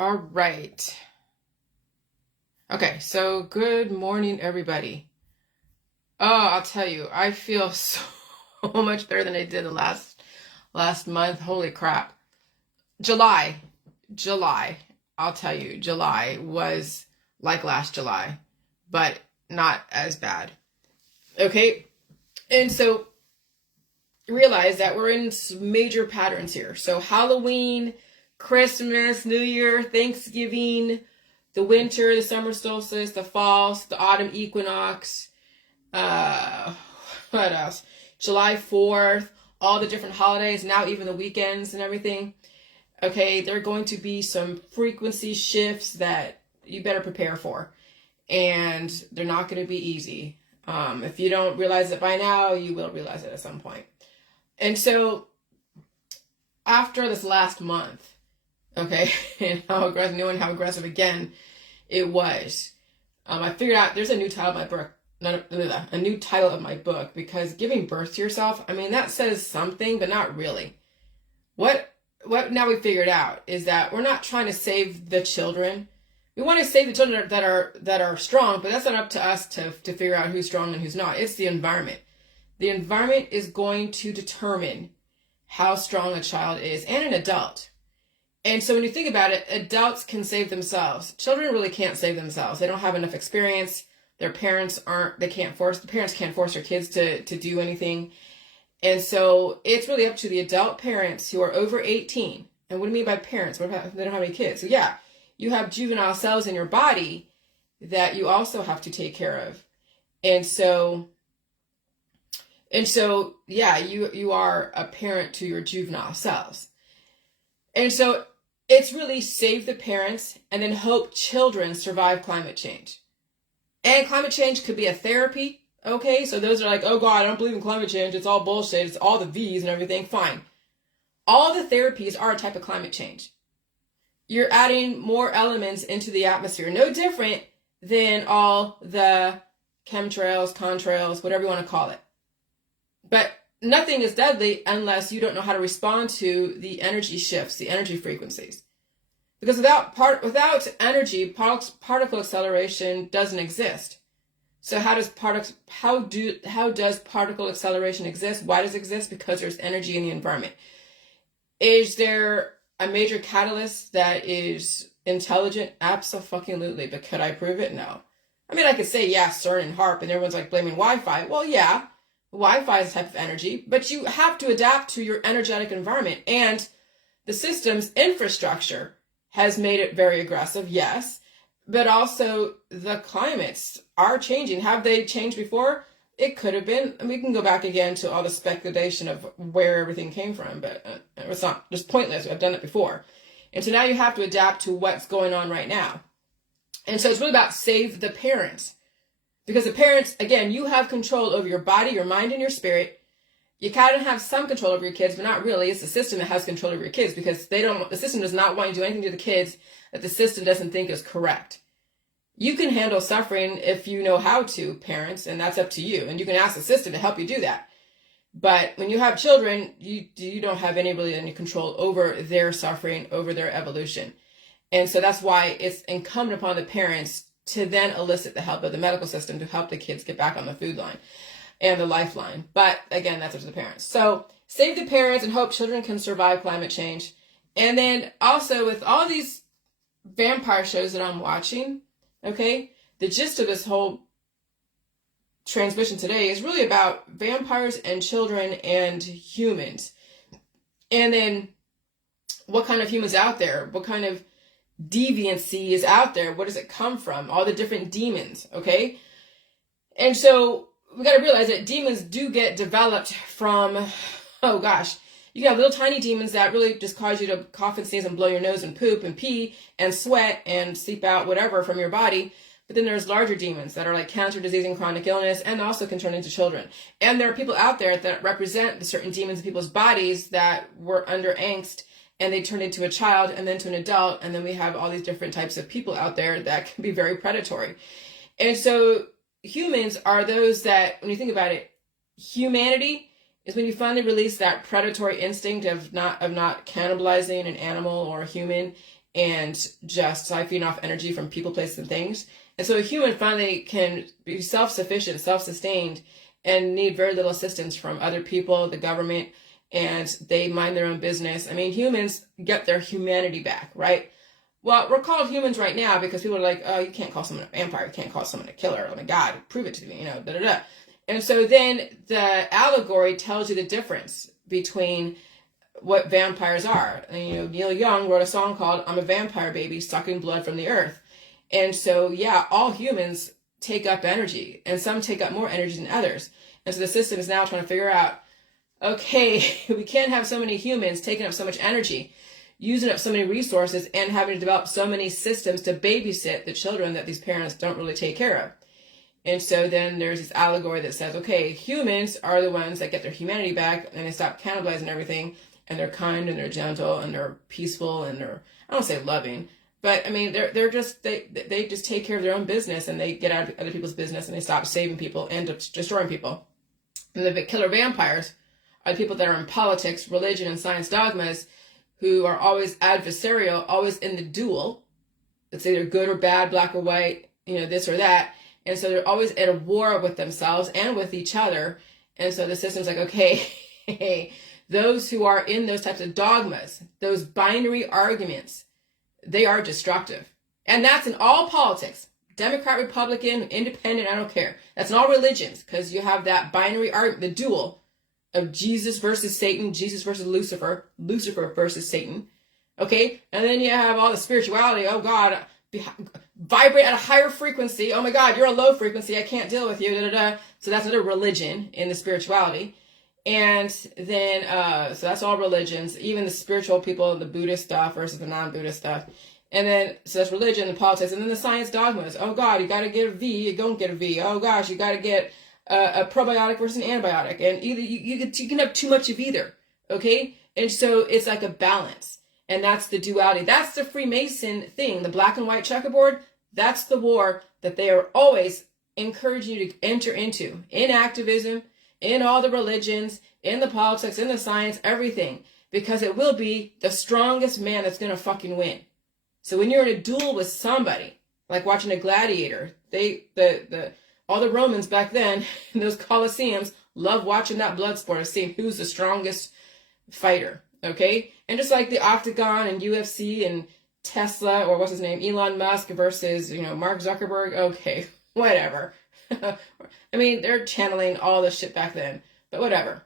All right. Okay, so good morning, everybody. Oh, I'll tell you, I feel so much better than I did the last month. Holy crap. July, July. I'll tell you, July was like last July, but not as bad. Okay, and so realize that we're in some major patterns here. So Halloween, Christmas, New Year, Thanksgiving, the winter, the summer solstice, the fall, the autumn equinox, uh, what else? July 4th, all the different holidays, now even the weekends and everything. Okay, there are going to be some frequency shifts that you better prepare for. And they're not going to be easy. If you don't realize it by now, you will realize it at some point. And so after this last month, okay, and how aggressive, knowing how aggressive again it was, I figured out there's a new title of my book, a new title of my book, because giving birth to yourself, I mean, that says something, but not really. What now we figured out is that we're not trying to save the children. We want to save the children that are strong, but that's not up to us to figure out who's strong and who's not. It's the environment. The environment is going to determine how strong a child is, and an adult. And so when you think about it, adults can save themselves. Children really can't save themselves. They don't have enough experience. Their parents the parents can't force their kids to do anything. And so it's really up to the adult parents who are over 18. And what do I mean by parents? What about if they don't have any kids? So yeah, you have juvenile cells in your body that you also have to take care of. And so yeah, you are a parent to your juvenile cells. And so it's really save the parents and then hope children survive climate change. And climate change could be a therapy. Okay, so those are like, oh God, I don't believe in climate change. It's all bullshit. It's all the V's and everything. Fine. All the therapies are a type of climate change. You're adding more elements into the atmosphere. No different than all the chemtrails, contrails, whatever you want to call it. But nothing is deadly unless you don't know how to respond to the energy shifts, the energy frequencies. Because without energy, particle acceleration doesn't exist. So how does particle acceleration exist? Why does it exist? Because there's energy in the environment. Is there a major catalyst that is intelligent? Absolutely. But could I prove it? No. I mean, I could say, yeah, CERN and HARP, and everyone's like blaming Wi-Fi. Well, yeah, Wi-Fi is a type of energy, but you have to adapt to your energetic environment. And the system's infrastructure has made it very aggressive, yes, but also the climates are changing. Have they changed before? It could have been. And we can go back again to all the speculation of where everything came from, but it's not just pointless. I've done it before. And so now you have to adapt to what's going on right now. And so it's really about save the parents. Because the parents, again, you have control over your body, your mind, and your spirit. You kind of have some control over your kids, but not really. It's the system that has control over your kids, because the system does not want you to do anything to the kids that the system doesn't think is correct. You can handle suffering if you know how to, parents, and that's up to you. And you can ask the system to help you do that. But when you have children, you don't have any control over their suffering, over their evolution. And so that's why it's incumbent upon the parents to then elicit the help of the medical system to help the kids get back on the food line and the lifeline. But again, that's up to the parents. So save the parents and hope children can survive climate change. And then also with all these vampire shows that I'm watching, okay, the gist of this whole transmission today is really about vampires and children and humans. And then what kind of humans out there? What kind of deviancy is out there? Where does it come from? All the different demons, okay? And so we got to realize that demons do get developed from, oh gosh, you have little tiny demons that really just cause you to cough and sneeze and blow your nose and poop and pee and sweat and seep out whatever from your body. But then there's larger demons that are like cancer, disease, and chronic illness, and also can turn into children. And there are people out there that represent the certain demons in people's bodies that were under angst, and they turn into a child and then to an adult. And then we have all these different types of people out there that can be very predatory. And so humans are those that, when you think about it, humanity is when you finally release that predatory instinct of not cannibalizing an animal or a human, and just siphon off energy from people, places, and things. And so a human finally can be self-sufficient, self-sustained, and need very little assistance from other people, the government, and they mind their own business. I mean, humans get their humanity back, right? Well, we're called humans right now because people are like, oh, you can't call someone a vampire, you can't call someone a killer. Oh my God, prove it to me, da da da. And so then the allegory tells you the difference between what vampires are. And, Neil Young wrote a song called I'm a Vampire Baby Sucking Blood from the Earth. And so, yeah, all humans take up energy, and some take up more energy than others. And so the system is now trying to figure out, okay, we can't have so many humans taking up so much energy, using up so many resources, and having to develop so many systems to babysit the children that these parents don't really take care of. And so then there's this allegory that says, okay, humans are the ones that get their humanity back, and they stop cannibalizing everything, and they're kind, and they're gentle, and they're peaceful, and they're, I don't say loving, but I mean, they're just, they just take care of their own business, and they get out of other people's business, and they stop saving people and destroying people. And the killer vampires are the people that are in politics, religion, and science dogmas, who are always adversarial, always in the duel. It's either good or bad, black or white, this or that. And so they're always at a war with themselves and with each other. And so the system's like, okay, those who are in those types of dogmas, those binary arguments, they are destructive. And that's in all politics. Democrat, Republican, independent, I don't care. That's in all religions, because you have that binary argument, the duel of Jesus versus Satan, Jesus versus Lucifer, Lucifer versus Satan. Okay? And then you have all the spirituality. Oh God, vibrate at a higher frequency. Oh my God, you're a low frequency. I can't deal with you. Da, da, da. So that's another religion in the spirituality. And then, so that's all religions, even the spiritual people, the Buddhist stuff versus the non-Buddhist stuff. And then, so that's religion and politics. And then the science dogmas. Oh God, you got to get a V, you don't get a V. Oh gosh, you got to get a probiotic versus an antibiotic. And either you can have too much of either. Okay? And so it's like a balance. And that's the duality. That's the Freemason thing, the black and white checkerboard. That's the war that they are always encouraging you to enter into in activism, in all the religions, in the politics, in the science, everything. Because it will be the strongest man that's going to fucking win. So when you're in a duel with somebody, like watching a gladiator, all the Romans back then, in those Colosseums, love watching that blood sport of seeing who's the strongest fighter. Okay? And just like the Octagon and UFC and Tesla, or what's his name, Elon Musk versus, Mark Zuckerberg. Okay, whatever. I mean, they're channeling all this shit back then, but whatever.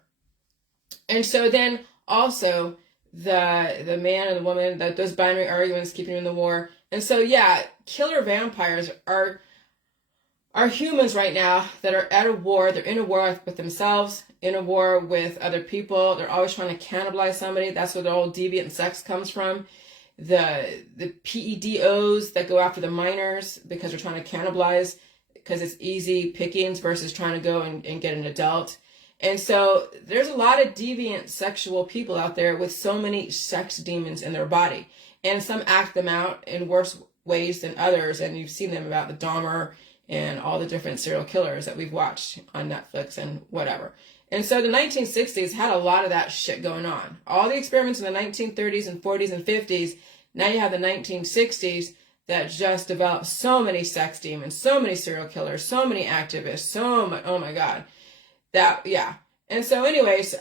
And so then also the man and the woman, those binary arguments keeping you in the war. And so, yeah, killer vampires are humans right now that are at a war. They're in a war with themselves, in a war with other people. They're always trying to cannibalize somebody. That's where the old deviant sex comes from. The PEDOs that go after the minors because they're trying to cannibalize, because it's easy pickings versus trying to go and get an adult. And so there's a lot of deviant sexual people out there with so many sex demons in their body. And some act them out in worse ways than others. And you've seen them about the Dahmer and all the different serial killers that we've watched on Netflix and whatever. And so the 1960s had a lot of that shit going on. All the experiments in the 1930s and 40s and 50s, now you have the 1960s that just developed so many sex demons, so many serial killers, so many activists, so much, oh my God. And so anyways,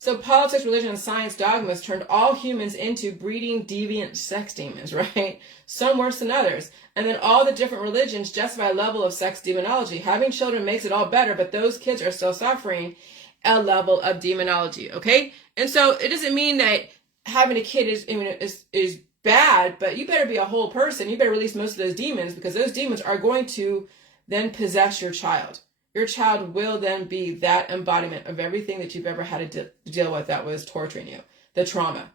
so politics, religion, and science dogmas turned all humans into breeding deviant sex demons, right? Some worse than others. And then all the different religions justify a level of sex demonology. Having children makes it all better, but those kids are still suffering a level of demonology, okay? And so it doesn't mean that having a kid is bad, but you better be a whole person. You better release most of those demons, because those demons are going to then possess your child. Your child will then be that embodiment of everything that you've ever had to deal with that was torturing you, the trauma.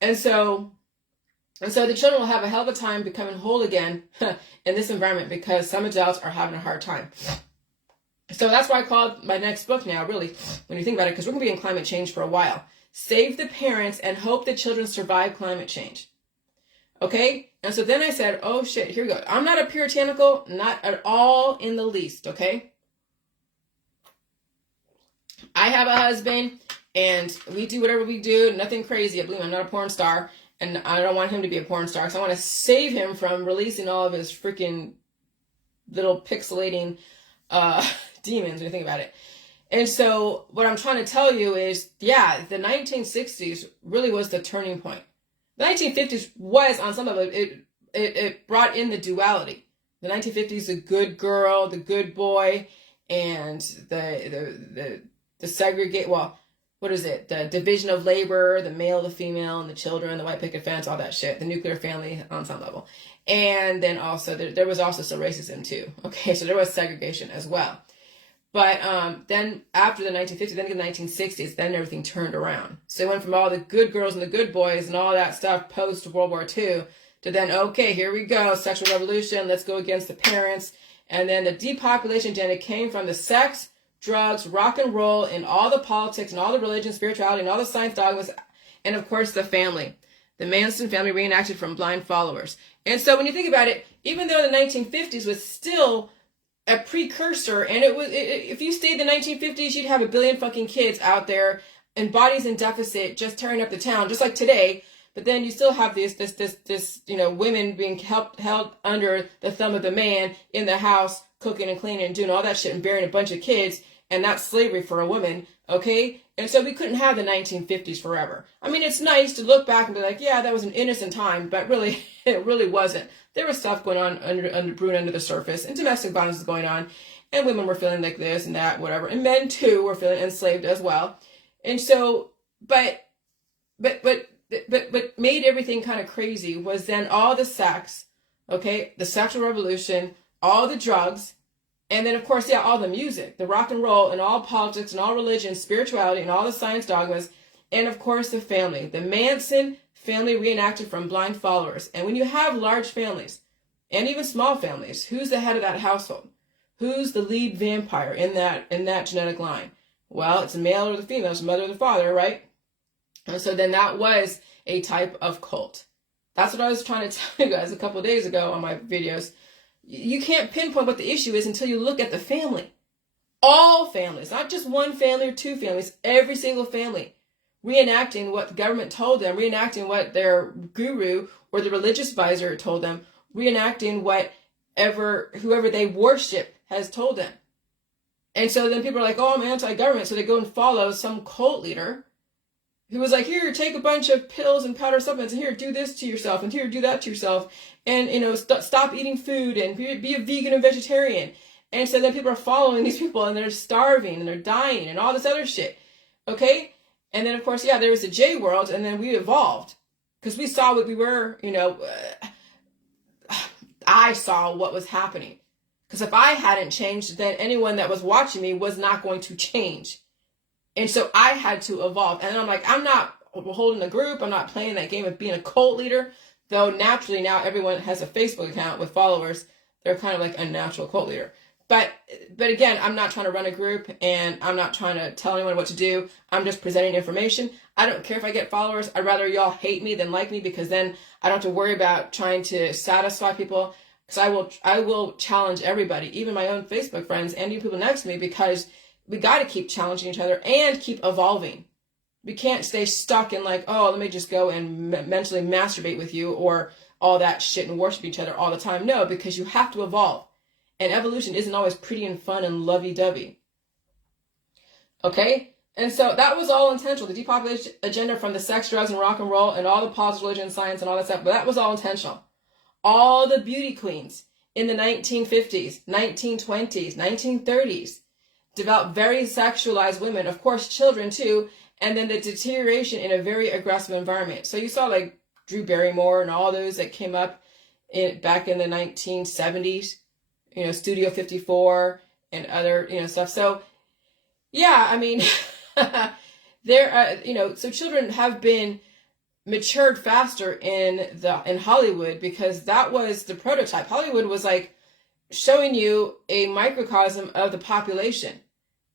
And so the children will have a hell of a time becoming whole again in this environment, because some adults are having a hard time. So that's why I called my next book now, really, when you think about it, because we're going to be in climate change for a while. Save the parents and hope the children survive climate change. Okay? And so then I said, oh shit, here we go. I'm not a puritanical, not at all in the least, okay? I have a husband, and we do whatever we do, nothing crazy. I believe I'm not a porn star. And I don't want him to be a porn star because I want to save him from releasing all of his freaking little pixelating demons when you think about it. And so what I'm trying to tell you is, yeah, the 1960s really was the turning point. The 1950s was, on some level, it brought in the duality. The 1950s, the good girl, the good boy, and the segregate, well, what is it? The division of labor, the male, the female, and the children, the white picket fence, all that shit. The nuclear family on some level. And then also, there was also still racism too. Okay, so there was segregation as well. But then after the 1950s, then in the 1960s, then everything turned around. So it went from all the good girls and the good boys and all that stuff post World War II to then, okay, here we go, sexual revolution, let's go against the parents. And then the depopulation agenda came from the sex, drugs, rock and roll, and all the politics and all the religion, spirituality, and all the science dogmas, and of course the family. The Manson family reenacted from blind followers. And so when you think about it, even though the 1950s was still a precursor, and if you stayed in the 1950s, you'd have a billion fucking kids out there and bodies in deficit just tearing up the town, just like today. But then you still have this, women being held under the thumb of the man in the house, cooking and cleaning and doing all that shit and bearing a bunch of kids, and that's slavery for a woman, okay? And so we couldn't have the 1950s forever. I mean, it's nice to look back and be like, yeah, that was an innocent time, but really, it really wasn't. There was stuff going on brewing under the surface, and domestic violence was going on, and women were feeling like this and that, whatever, and men too were feeling enslaved as well. And so, but made everything kind of crazy was then all the sex, okay, the sexual revolution, all the drugs, and then of course, yeah, all the music, the rock and roll, and all politics, and all religion, spirituality, and all the science dogmas, and of course the family. The Manson family reenacted from blind followers. And when you have large families, and even small families, who's the head of that household? Who's the lead vampire in that genetic line? Well, it's the male or the female, it's the mother or the father, right? And so then that was a type of cult. That's what I was trying to tell you guys a couple of days ago on my videos. You can't pinpoint what the issue is until you look at the family. All families, not just one family or two families, every single family, reenacting what the government told them, reenacting what their guru or the religious advisor told them, reenacting whoever they worship has told them. And so then people are like, oh, I'm anti-government. So they go and follow some cult leader who was like, here, take a bunch of pills and powder supplements, and here, do this to yourself, and here, do that to yourself, and, stop eating food, and be a vegan and vegetarian. And so then people are following these people, and they're starving, and they're dying, and all this other shit, okay? And then, of course, yeah, there was the J world, and then we evolved, because we saw what we were, I saw what was happening. Because if I hadn't changed, then anyone that was watching me was not going to change. And so I had to evolve. And I'm like, I'm not holding a group. I'm not playing that game of being a cult leader. Though naturally now everyone has a Facebook account with followers. They're kind of like a natural cult leader. But again, I'm not trying to run a group, and I'm not trying to tell anyone what to do. I'm just presenting information. I don't care if I get followers. I'd rather y'all hate me than like me, because then I don't have to worry about trying to satisfy people. Because I will challenge everybody, even my own Facebook friends and you people next to me, because we got to keep challenging each other and keep evolving. We can't stay stuck in like, oh, let me just go and mentally masturbate with you or all that shit and worship each other all the time. No, because you have to evolve. And evolution isn't always pretty and fun and lovey-dovey. Okay? And so that was all intentional. The depopulation agenda from the sex, drugs, and rock and roll and all the positive religion, science, and all that stuff, but that was all intentional. All the beauty queens in the 1950s, 1920s, 1930s developed very sexualized women, of course, children too, and then the deterioration in a very aggressive environment. So you saw like Drew Barrymore and all those that came up back in the 1970s, Studio 54 and other, stuff. So yeah, I mean, so children have been matured faster in Hollywood, because that was the prototype. Hollywood was like showing you a microcosm of the population,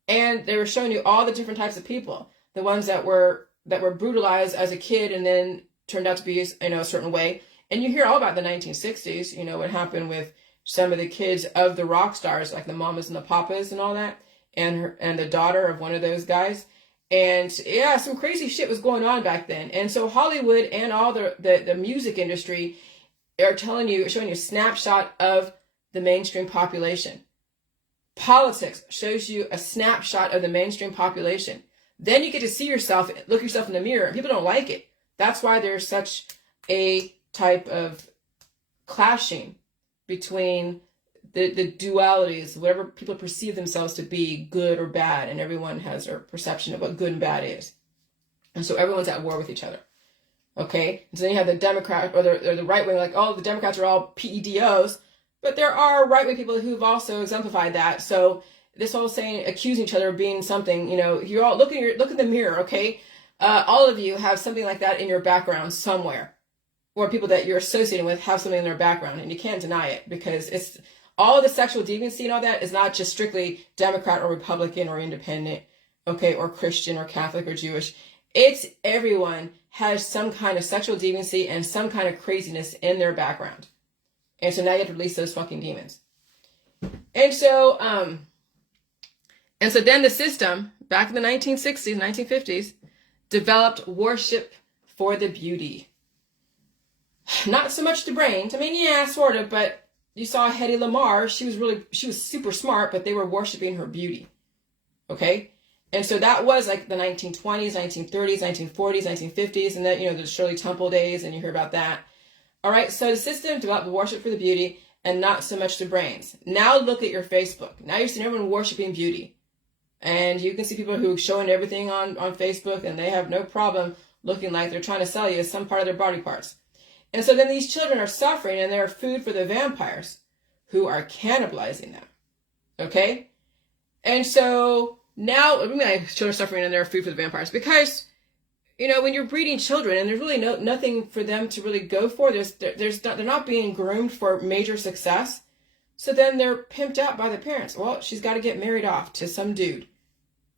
and they were showing you all the different types of people, the ones that were brutalized as a kid and then turned out to be a certain way. And you hear all about the 1960s, what happened with some of the kids of the rock stars, like the mamas and the papas and all that, and the daughter of one of those guys. And yeah, some crazy shit was going on back then. And so Hollywood and all the music industry are showing you a snapshot of the mainstream population. Politics shows you a snapshot of the mainstream population. Then you get to see yourself, look yourself in the mirror, and people don't like it. That's why there's such a type of clashing between the dualities, whatever people perceive themselves to be, good or bad, and everyone has their perception of what good and bad is. And so everyone's at war with each other. Okay? And so then you have the Democrat or the right wing, like, oh, the Democrats are all PEDOs, but there are right wing people who've also exemplified that. So this whole saying, accusing each other of being something, you're all look in the mirror, okay? All of you have something like that in your background somewhere, or people that you're associating with have something in their background, and you can't deny it, because it's all the sexual deviancy and all that is not just strictly Democrat or Republican or independent, okay, or Christian or Catholic or Jewish. It's everyone has some kind of sexual deviancy and some kind of craziness in their background. And so now you have to release those fucking demons. And so then the system, back in the 1960s, 1950s, developed worship for the beauty. Not so much the brains. I mean, yeah, sort of, but you saw Hedy Lamarr. She was super smart, but they were worshiping her beauty. Okay? And so that was like the 1920s, 1930s, 1940s, 1950s, and then, the Shirley Temple days, and you hear about that. All right, so the system developed worship for the beauty and not so much the brains. Now look at your Facebook. Now you're seeing everyone worshiping beauty. And you can see people who are showing everything on Facebook, and they have no problem looking like they're trying to sell you some part of their body parts. And so then these children are suffering, and they're food for the vampires who are cannibalizing them. Okay? And so now, children are suffering and they're food for the vampires because, when you're breeding children and there's really nothing for them to really go for, they're not being groomed for major success. So then they're pimped out by the parents. Well, she's got to get married off to some dude.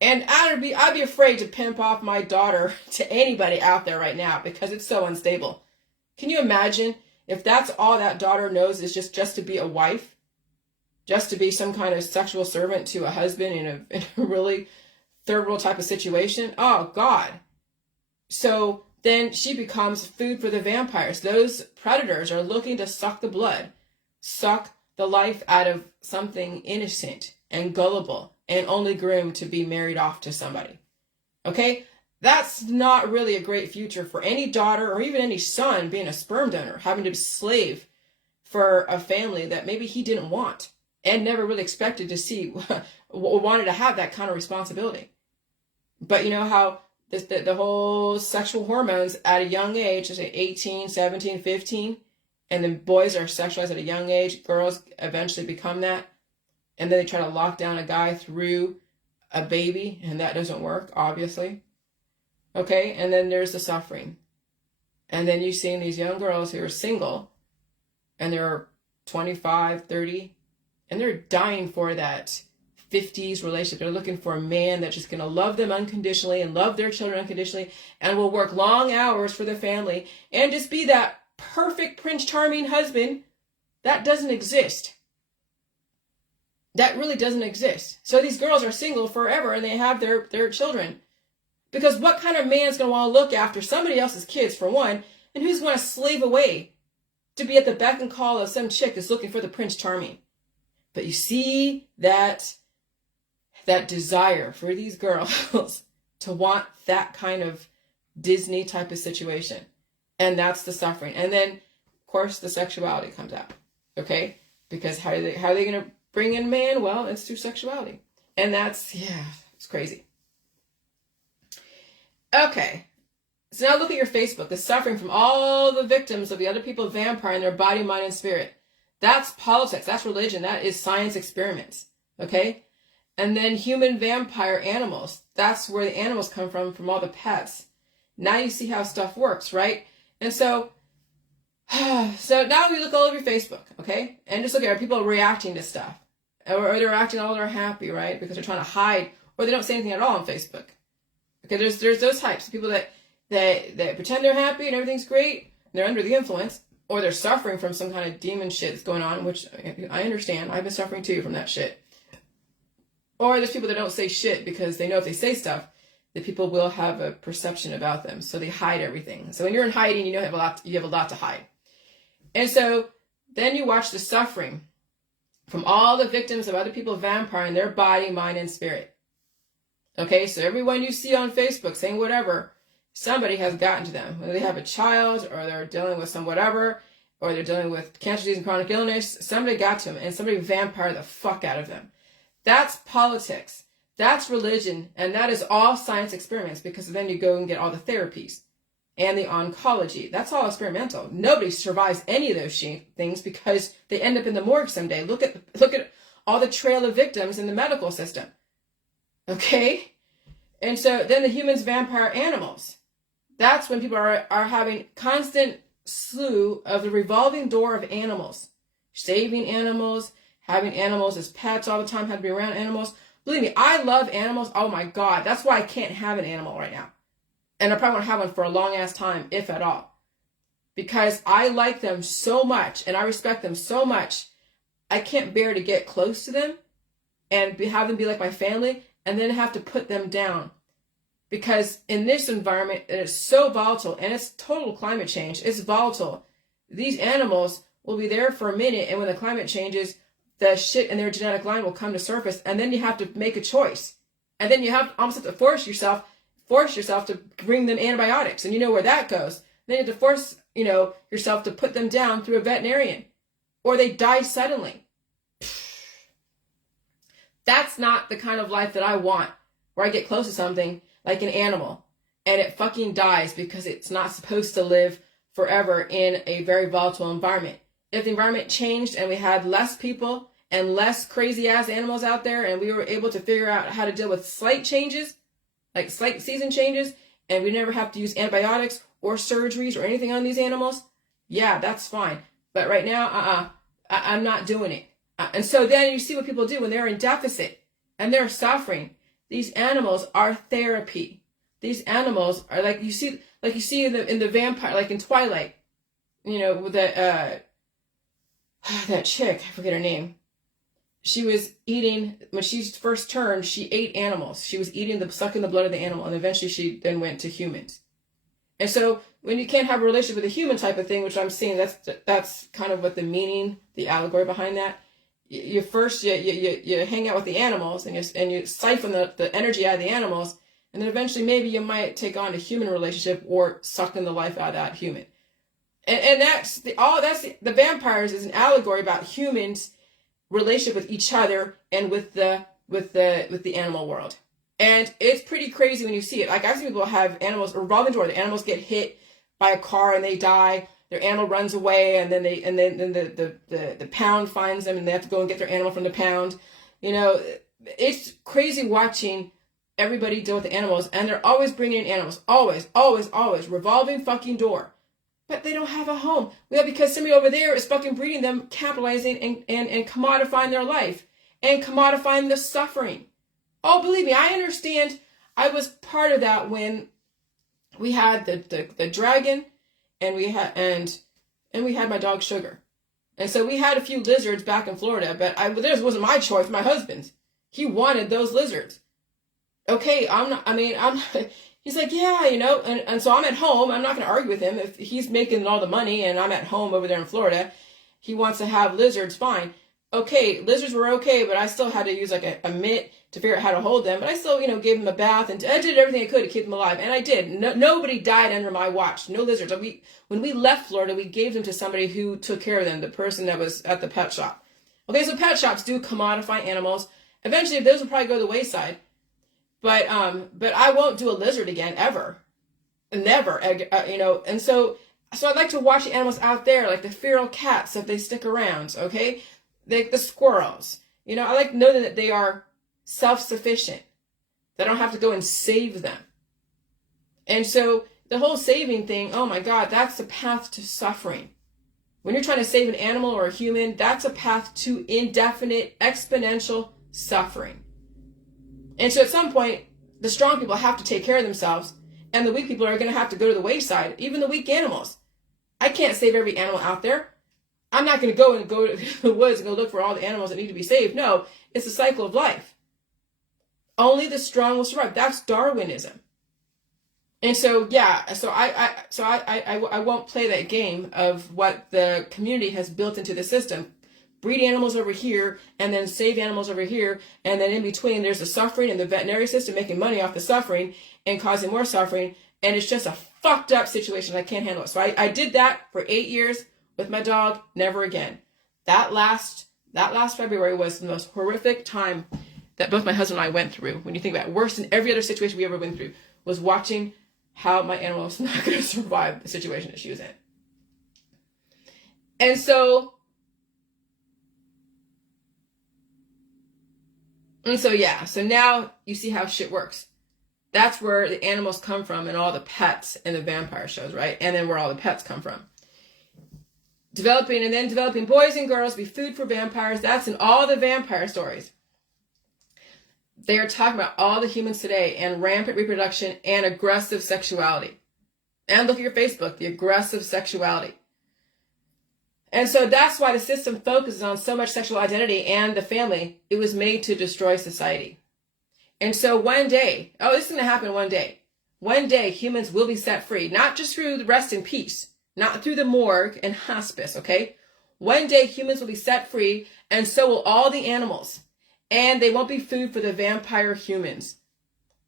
And I'd be afraid to pimp off my daughter to anybody out there right now because it's so unstable. Can you imagine if that's all that daughter knows is just to be a wife? Just to be some kind of sexual servant to a husband in a really third world type of situation? Oh, God. So then she becomes food for the vampires. Those predators are looking to suck the blood, suck the life out of something innocent and gullible and only groomed to be married off to somebody. Okay? That's not really a great future for any daughter or even any son being a sperm donor, having to slave for a family that maybe he didn't want and never really expected to see, wanted to have that kind of responsibility. But you know how the whole sexual hormones at a young age, say 18, 17, 15, and then boys are sexualized at a young age, girls eventually become that, and then they try to lock down a guy through a baby, and that doesn't work, obviously. Okay, and then there's the suffering. And then you're seeing these young girls who are single, and they're 25, 30, and they're dying for that 50s relationship. They're looking for a man that's just going to love them unconditionally and love their children unconditionally and will work long hours for the family and just be that perfect Prince Charming husband. That doesn't exist. That really doesn't exist. So these girls are single forever and they have their children. Because what kind of man's going to want to look after somebody else's kids, for one, and who's going to slave away to be at the beck and call of some chick that's looking for the Prince Charming? But you see that desire for these girls to want that kind of Disney type of situation. And that's the suffering. And then, of course, the sexuality comes out. Okay? Because how are they going to bring in man? Well, it's through sexuality. And it's crazy. Okay, so now look at your Facebook, the suffering from all the victims of the other people vampire in their body, mind, and spirit. That's politics, that's religion, that is science experiments, okay? And then human vampire animals, that's where the animals come from all the pets. Now you see how stuff works, right? And so now we look all over your Facebook, okay? And just look at, are people reacting to stuff? Or they're acting all they're happy, right? Because they're trying to hide, or they don't say anything at all on Facebook. Okay, there's those types of people that pretend they're happy and everything's great, and they're under the influence, or they're suffering from some kind of demon shit that's going on, which I understand. I've been suffering too from that shit. Or there's people that don't say shit because they know if they say stuff, the people will have a perception about them. So they hide everything. So when you're in hiding, you have a lot to hide. And so then you watch the suffering from all the victims of other people vampiring their body, mind, and spirit. Okay, so everyone you see on Facebook saying whatever, somebody has gotten to them. Whether they have a child, or they're dealing with some whatever, or they're dealing with cancer disease and chronic illness, somebody got to them, and somebody vampired the fuck out of them. That's politics. That's religion, and that is all science experiments, because then you go and get all the therapies and the oncology. That's all experimental. Nobody survives any of those things because they end up in the morgue someday. Look at all the trail of victims in the medical system. Okay? And so then the humans vampire animals. That's when people are having constant slew of the revolving door of animals. Saving animals, having animals as pets all the time, had to be around animals. Believe me, I love animals. Oh my God. That's why I can't have an animal right now. And I probably won't have one for a long ass time, if at all. Because I like them so much and I respect them so much. I can't bear to get close to them and have them be like my family and then have to put them down. Because in this environment, it is so volatile, and it's total climate change. It's volatile. These animals will be there for a minute, and when the climate changes, the shit in their genetic line will come to surface, and then you have to make a choice. And then you almost have to force yourself to bring them antibiotics, and you know where that goes. Then you have to force, yourself to put them down through a veterinarian, or they die suddenly. That's not the kind of life that I want, where I get close to something like an animal and it fucking dies because it's not supposed to live forever in a very volatile environment. If the environment changed and we had less people and less crazy ass animals out there, and we were able to figure out how to deal with slight changes, like slight season changes, and we never have to use antibiotics or surgeries or anything on these animals, yeah, that's fine. But right now, I'm not doing it. And so then you see what people do when they're in deficit and they're suffering. These animals are therapy. These animals are like you see in the vampire, like in Twilight, with that chick, I forget her name. She was eating, when she first turned, she ate animals. She was sucking the blood of the animal, and eventually she then went to humans. And so when you can't have a relationship with a human type of thing, which I'm seeing, that's kind of what the meaning, the allegory behind that. You hang out with the animals and you siphon the energy out of the animals, and then eventually maybe you might take on a human relationship or sucking the life out of that human. And the vampires is an allegory about humans' relationship with each other and with the animal world. And it's pretty crazy when you see it. Like, I've seen people have animals, a revolving door. The animals get hit by a car and they die. Their animal runs away, and then the pound finds them, and they have to go and get their animal from the pound. It's crazy watching everybody deal with the animals, and they're always bringing in animals, always, revolving fucking door. But they don't have a home. Well, because somebody over there is fucking breeding them, capitalizing and commodifying their life and commodifying the suffering. Oh, believe me, I understand. I was part of that when we had the dragon. And we had my dog Sugar, and so we had a few lizards back in Florida. But this wasn't my choice. My husband's. He wanted those lizards. Okay, He's like, yeah, and so I'm at home. I'm not going to argue with him if he's making all the money, and I'm at home over there in Florida. He wants to have lizards. Fine. Okay, lizards were okay, but I still had to use like a mitt to figure out how to hold them. But I still, gave them a bath, and I did everything I could to keep them alive. And I did. Nobody died under my watch. No lizards. When we left Florida, we gave them to somebody who took care of them, the person that was at the pet shop. Okay, so pet shops do commodify animals. Eventually, those will probably go to the wayside. But I won't do a lizard again, ever. Never, And so I'd like to watch the animals out there, like the feral cats, if they stick around, okay? The squirrels. I like to know that they are self-sufficient. That I don't have to go and save them. And so the whole saving thing, oh my God, that's the path to suffering. When you're trying to save an animal or a human, that's a path to indefinite, exponential suffering. And so at some point, the strong people have to take care of themselves, and the weak people are going to have to go to the wayside, even the weak animals. I can't save every animal out there. I'm not going to go to the woods and go look for all the animals that need to be saved. No, it's a cycle of life. Only the strong will survive. That's Darwinism. And so, yeah, so I won't play that game of what the community has built into the system. Breed animals over here and then save animals over here. And then in between, there's the suffering and the veterinary system making money off the suffering and causing more suffering. And it's just a fucked up situation. I can't handle it. So I did that for 8 years with my dog. Never again. That last February was the most horrific time that both my husband and I went through. When you think about it, worse than every other situation we ever went through, was watching how my animal was not going to survive the situation that she was in. And so yeah, so now you see how shit works. That's where the animals come from and all the pets in the vampire shows, right? And then where all the pets come from. Developing boys and girls be food for vampires. That's in all the vampire stories. They are talking about all the humans today and rampant reproduction and aggressive sexuality. And look at your Facebook, the aggressive sexuality. And so that's why the system focuses on so much sexual identity and the family. It was made to destroy society. And so one day, this is going to happen one day. One day humans will be set free, not just through the rest in peace, not through the morgue and hospice, okay? One day humans will be set free, and so will all the animals. And they won't be food for the vampire humans.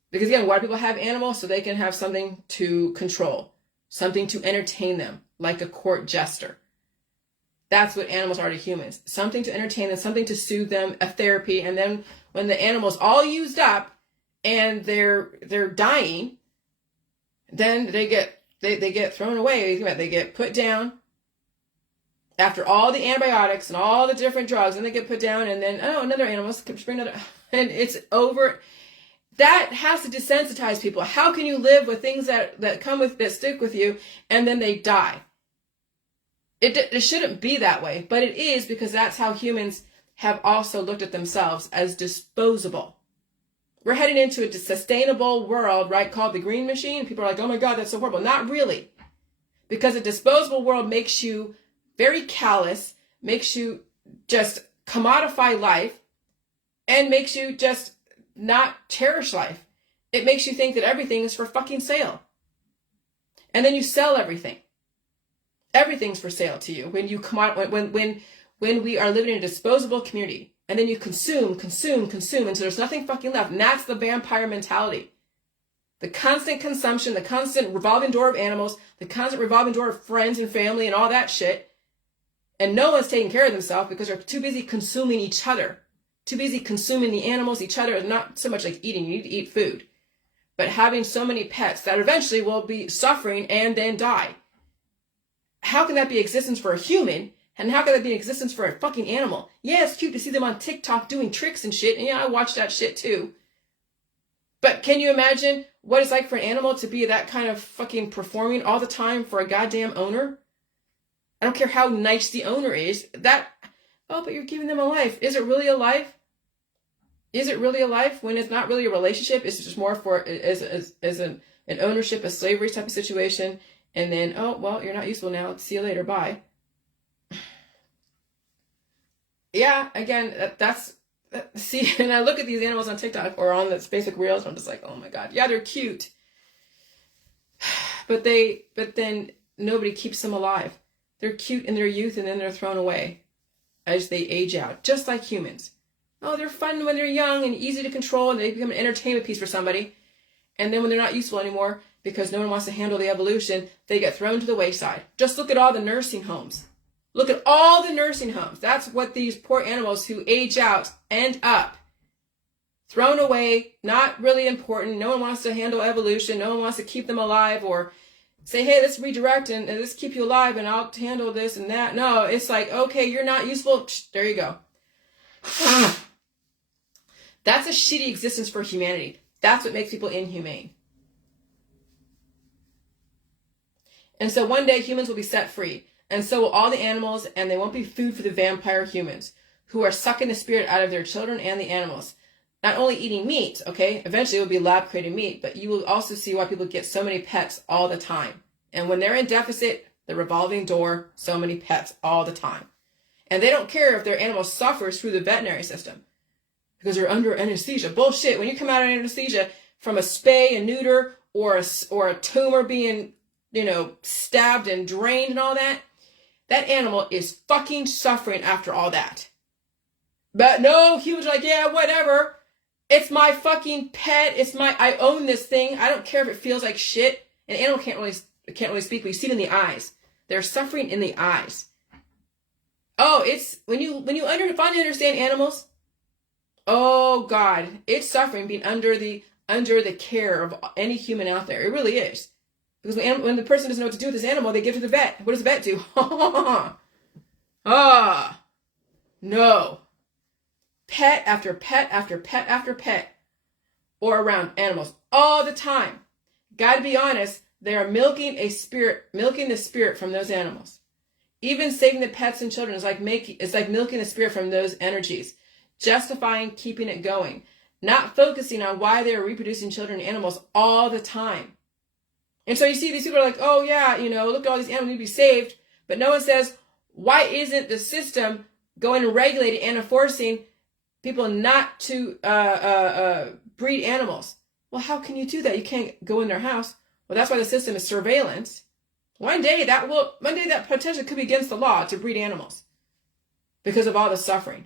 Because again, why do people have animals? So they can have something to control, something to entertain them, like a court jester. That's what animals are to humans. Something to entertain them, something to soothe them, a therapy. And then when the animal's all used up and they're dying, then they get thrown away. They get put down. After all the antibiotics and all the different drugs, and they get put down, and then, another animal, bring another, and it's over. That has to desensitize people. How can you live with things that stick with you, and then they die? It shouldn't be that way, but it is, because that's how humans have also looked at themselves, as disposable. We're heading into a sustainable world, right, called the green machine. People are like, oh my God, that's so horrible. Not really. Because a disposable world makes you very callous, makes you just commodify life, and makes you just not cherish life. It makes you think that everything is for fucking sale. And then you sell everything. Everything's for sale to you when you come out, when we are living in a disposable community. And then you consume until there's nothing fucking left. And that's the vampire mentality. The constant consumption, the constant revolving door of animals, the constant revolving door of friends and family and all that shit. And no one's taking care of themselves because they're too busy consuming each other. Too busy consuming the animals, each other, and not so much like eating. You need to eat food. But having so many pets that eventually will be suffering and then die. How can that be existence for a human? And how can that be existence for a fucking animal? Yeah, it's cute to see them on TikTok doing tricks and shit. And yeah, I watch that shit too. But can you imagine what it's like for an animal to be that kind of fucking performing all the time for a goddamn owner? I don't care how nice the owner is. But you're giving them a life. Is it really a life? Is it really a life when it's not really a relationship? It's just more for as an ownership, a slavery type of situation. And then, you're not useful now. See you later. Bye. Yeah, again, see, and I look at these animals on TikTok or on the Facebook Reels, and I'm just like, oh my God. Yeah, they're cute. But then nobody keeps them alive. They're cute in their youth, and then they're thrown away as they age out, just like humans. Oh, they're fun when they're young and easy to control, and they become an entertainment piece for somebody. And then when they're not useful anymore, because no one wants to handle the evolution, they get thrown to the wayside. Just look at all the nursing homes. Look at all the nursing homes. That's what these poor animals who age out end up. Thrown away, not really important. No one wants to handle evolution. No one wants to keep them alive or say, hey, let's redirect and let's keep you alive and I'll handle this and that. No, it's like, okay, you're not useful. There you go. That's a shitty existence for humanity. That's what makes people inhumane. And so one day humans will be set free. And so will all the animals, and they won't be food for the vampire humans who are sucking the spirit out of their children and the animals. Not only eating meat, okay, eventually it will be lab-created meat, but you will also see why people get so many pets all the time. And when they're in deficit, the revolving door, so many pets all the time. And they don't care if their animal suffers through the veterinary system. because they're under anesthesia. Bullshit. When you come out of anesthesia from a spay and neuter or a tumor being, stabbed and drained and all that, that animal is fucking suffering after all that. But no, humans are like, yeah, whatever. It's my fucking pet. I own this thing. I don't care if it feels like shit. An animal can't really speak, but you see it in the eyes. They're suffering in the eyes. Oh, it's when you finally understand animals. Oh God, it's suffering being under the care of any human out there. It really is. Because when the person doesn't know what to do with this animal, they give it to the vet. What does the vet do? No. Pet after pet after pet after pet, or around animals all the time. Gotta be honest, they are milking the spirit from those animals. Even saving the pets and children is like milking the spirit from those energies, justifying keeping it going, not focusing on why they are reproducing children and animals all the time. And so you see these people are like, oh yeah, look at all these animals need to be saved, but no one says, why isn't the system going and regulating and enforcing people not to breed animals? Well, how can you do that? You can't go in their house. Well, that's why the system is surveillance. One day that potentially could be against the law to breed animals because of all the suffering.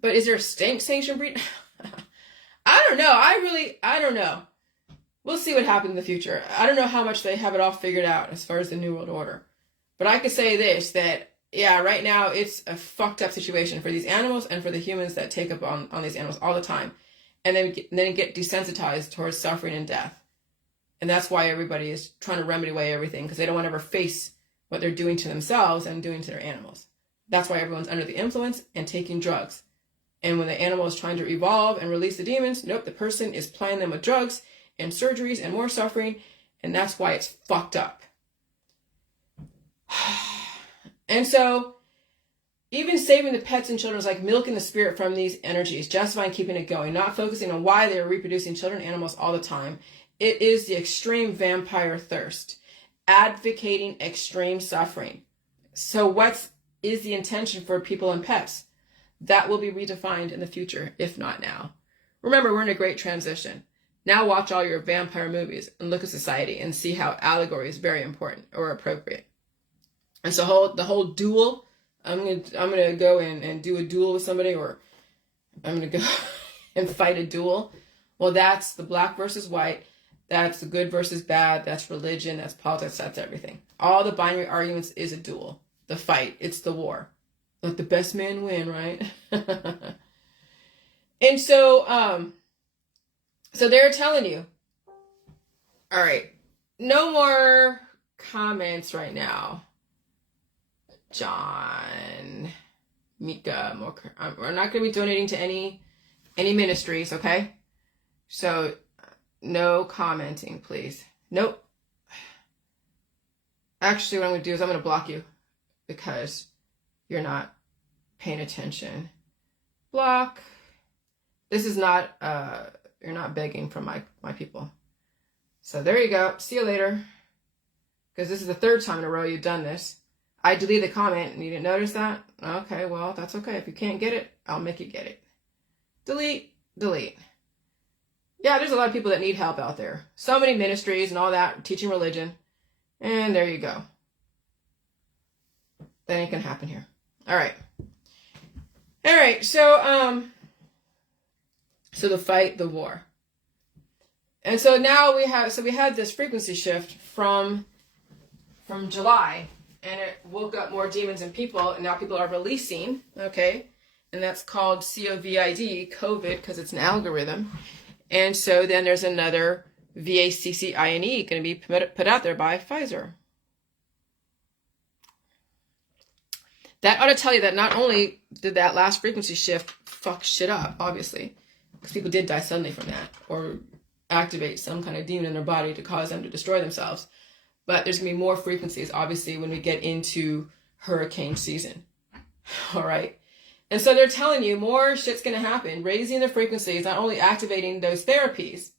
But is there a sanctioned breed? I don't know. I don't know. We'll see what happens in the future. I don't know how much they have it all figured out as far as the New World Order. But I could say this, that yeah, right now it's a fucked up situation for these animals and for the humans that take up on these animals all the time. And then get desensitized towards suffering and death. And that's why everybody is trying to remedy away everything, because they don't want to ever face what they're doing to themselves and doing to their animals. That's why everyone's under the influence and taking drugs. And when the animal is trying to evolve and release the demons, nope, the person is plying them with drugs and surgeries and more suffering. And that's why it's fucked up. And so even saving the pets and children is like milking the spirit from these energies, justifying keeping it going, not focusing on why they are reproducing children and animals all the time. It is the extreme vampire thirst, advocating extreme suffering. So what is the intention for people and pets? That will be redefined in the future, if not now. Remember, we're in a great transition. Now watch all your vampire movies and look at society and see how allegory is very important or appropriate. And so the whole duel, I'm gonna go and do a duel with somebody, or I'm gonna go and fight a duel. Well, that's the black versus white. That's the good versus bad. That's religion. That's politics. That's everything. All the binary arguments is a duel. The fight. It's the war. Let the best man win, right? And so, so they're telling you, all right, no more comments right now. John, Mika, we're not going to be donating to any ministries, okay? So no commenting, please. Nope. Actually, what I'm going to do is I'm going to block you because you're not paying attention. Block. This is not, you're not begging from my people. So there you go. See you later. Because this is the third time in a row you've done this. I deleted the comment and you didn't notice that? Okay, well, that's okay. If you can't get it, I'll make you get it. Delete. Yeah, there's a lot of people that need help out there. So many ministries and all that, teaching religion. And there you go. That ain't gonna happen here. All right, so the fight, the war. And so now we had this frequency shift from July, and it woke up more demons in people, and now people are releasing, okay? And that's called COVID, because it's an algorithm. And so then there's another vaccine going to be put out there by Pfizer. That ought to tell you that not only did that last frequency shift fuck shit up, obviously, because people did die suddenly from that, or activate some kind of demon in their body to cause them to destroy themselves, but there's going to be more frequencies, obviously, when we get into hurricane season. All right? And so they're telling you more shit's going to happen, raising the frequencies, not only activating those therapies,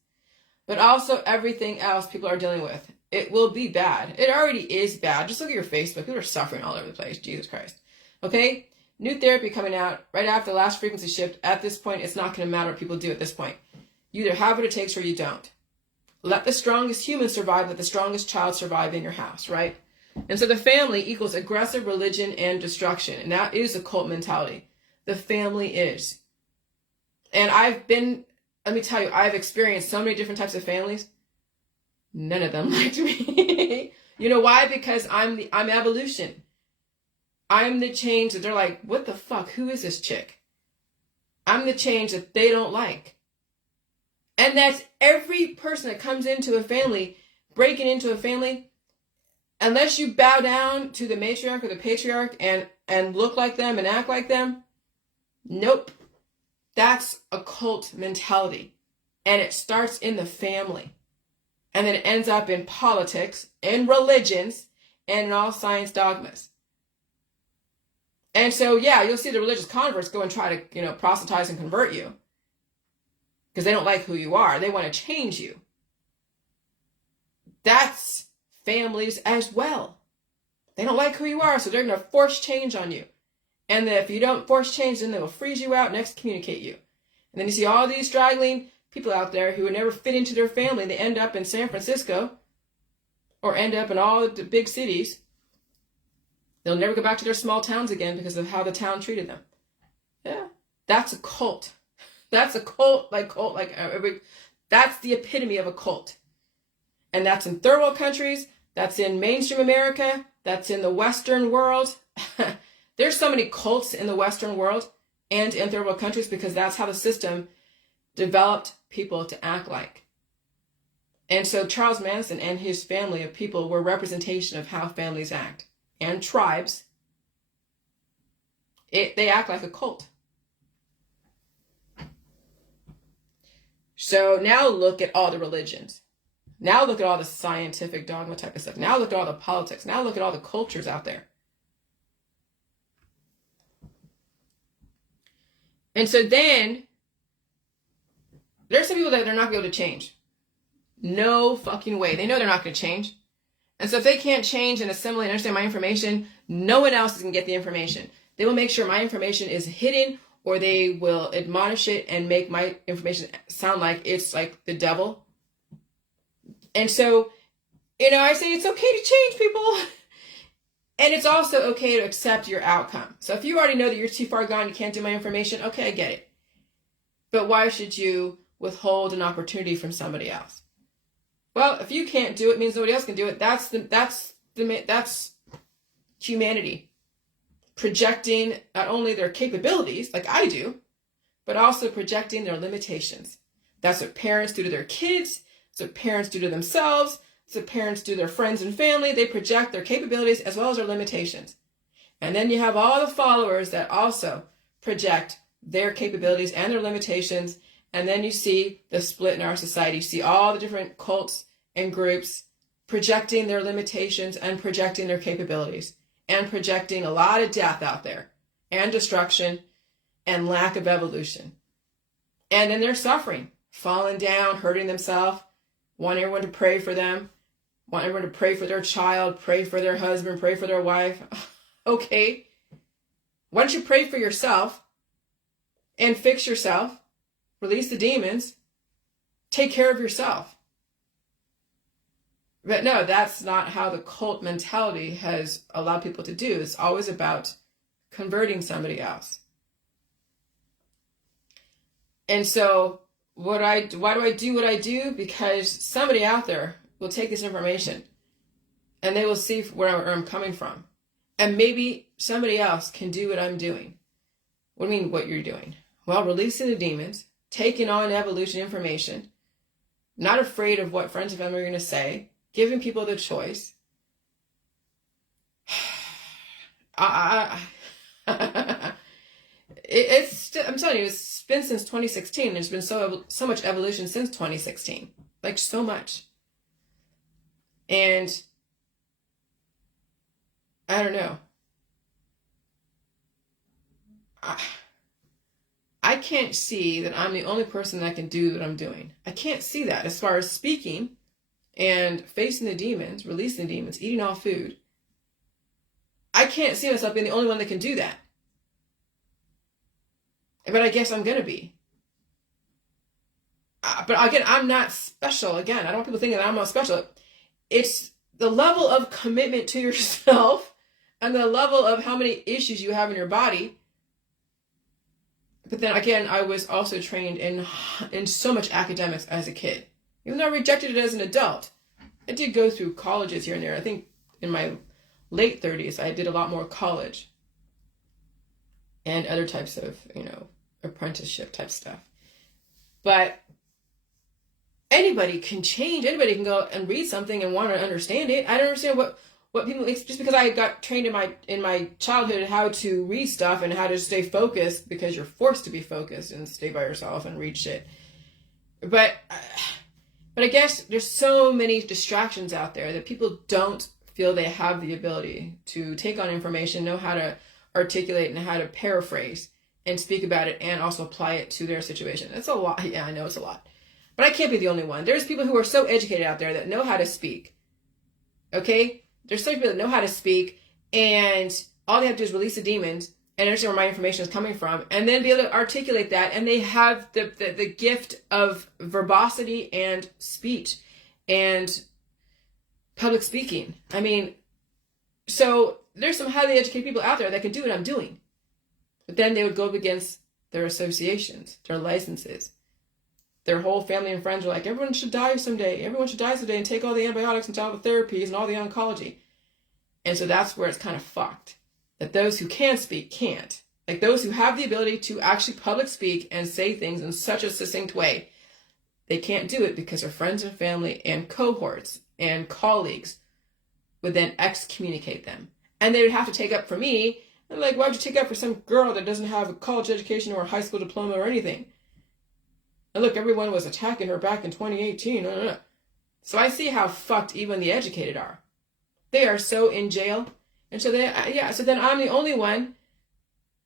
but also everything else people are dealing with. It will be bad. It already is bad. Just look at your Facebook. People are suffering all over the place. Jesus Christ. Okay? New therapy coming out right after the last frequency shift. At this point, it's not going to matter what people do at this point. You either have what it takes or you don't. Let the strongest human survive, let the strongest child survive in your house, right? And so the family equals aggressive religion and destruction. And that is a cult mentality. The family is. And let me tell you, I've experienced so many different types of families. None of them liked me. You know why? Because I'm evolution. I'm the change that they're like, what the fuck? Who is this chick? I'm the change that they don't like. And that's every person that comes into a family, breaking into a family, unless you bow down to the matriarch or the patriarch and look like them and act like them, nope. That's a cult mentality. And it starts in the family. And then it ends up in politics, in religions, and in all science dogmas. And so, yeah, you'll see the religious converts go and try to, proselytize and convert you. Because they don't like who you are. They want to change you. That's families as well. They don't like who you are, so they're going to force change on you. And then if you don't force change, then they will freeze you out and excommunicate you. And then you see all these straggling people out there who would never fit into their family. They end up in San Francisco or end up in all the big cities. They'll never go back to their small towns again because of how the town treated them. Yeah, that's a cult. That's a cult. That's the epitome of a cult. And that's in third world countries. That's in mainstream America. That's in the Western world. There's so many cults in the Western world and in third world countries because that's how the system developed people to act like. And so Charles Manson and his family of people were representation of how families act. And tribes, they act like a cult. So now look at all the religions. Now look at all the scientific dogma type of stuff. Now look at all the politics. Now look at all the cultures out there. And so then, there's some people that they're not going to be able to change. No fucking way. They know they're not going to change. And so if they can't change and assimilate and understand my information, no one else is going to get the information. They will make sure my information is hidden, or they will admonish it and make my information sound like it's like the devil. And so, I say it's okay to change people. And it's also okay to accept your outcome. So if you already know that you're too far gone, you can't do my information, okay, I get it. But why should you withhold an opportunity from somebody else? Well, if you can't do it, it means nobody else can do it. That's humanity projecting not only their capabilities, like I do, but also projecting their limitations. That's what parents do to their kids. That's what parents do to themselves. That's what parents do to their friends and family. They project their capabilities as well as their limitations. And then you have all the followers that also project their capabilities and their limitations. And then you see the split in our society. You see all the different cults and groups projecting their limitations and projecting their capabilities and projecting a lot of death out there and destruction and lack of evolution. And then they're suffering, falling down, hurting themselves, wanting everyone to pray for them, want everyone to pray for their child, pray for their husband, pray for their wife. Okay. Why don't you pray for yourself and fix yourself, release the demons, take care of yourself? But no, that's not how the cult mentality has allowed people to do. It's always about converting somebody else. And so why do I do what I do? Because somebody out there will take this information and they will see where I'm coming from. And maybe somebody else can do what I'm doing. What do you mean what you're doing? Well, releasing the demons, taking on evolution information, not afraid of what friends and family are going to say, giving people the choice. I'm telling you, it's been since 2016. There's been so much evolution since 2016. Like, so much. And I don't know. I can't see that I'm the only person that can do what I'm doing. I can't see that as far as speaking and facing the demons, releasing the demons, eating all food. I can't see myself being the only one that can do that. But I guess I'm going to be. But again, I'm not special. Again, I don't want people thinking that I'm not special. It's the level of commitment to yourself and the level of how many issues you have in your body. But then again, I was also trained in so much academics as a kid. Even though I rejected it as an adult, I did go through colleges here and there. I think in my late 30s, I did a lot more college and other types of, apprenticeship type stuff. But anybody can change. Anybody can go and read something and want to understand it. I don't understand what people, just because I got trained in my childhood how to read stuff and how to stay focused, because you're forced to be focused and stay by yourself and read shit. But I guess there's so many distractions out there that people don't feel they have the ability to take on information, know how to articulate and how to paraphrase and speak about it and also apply it to their situation. It's a lot. Yeah, I know it's a lot. But I can't be the only one. There's people who are so educated out there that know how to speak. Okay? There's some people that know how to speak, and all they have to do is release the demons and understand where my information is coming from, and then be able to articulate that, and they have the gift of verbosity and speech and public speaking. I mean, so there's some highly educated people out there that can do what I'm doing. But then they would go up against their associations, their licenses. Their whole family and friends are like, everyone should die someday. Everyone should die someday and take all the antibiotics and all the therapies and all the oncology. And so that's where it's kind of fucked. That those who can speak can't. Like those who have the ability to actually public speak and say things in such a succinct way, they can't do it because their friends and family and cohorts and colleagues would then excommunicate them. And they would have to take up for me. And like, why would you take up for some girl that doesn't have a college education or a high school diploma or anything? And look, everyone was attacking her back in 2018. So I see how fucked even the educated are. They are so in jail. And so so then I'm the only one,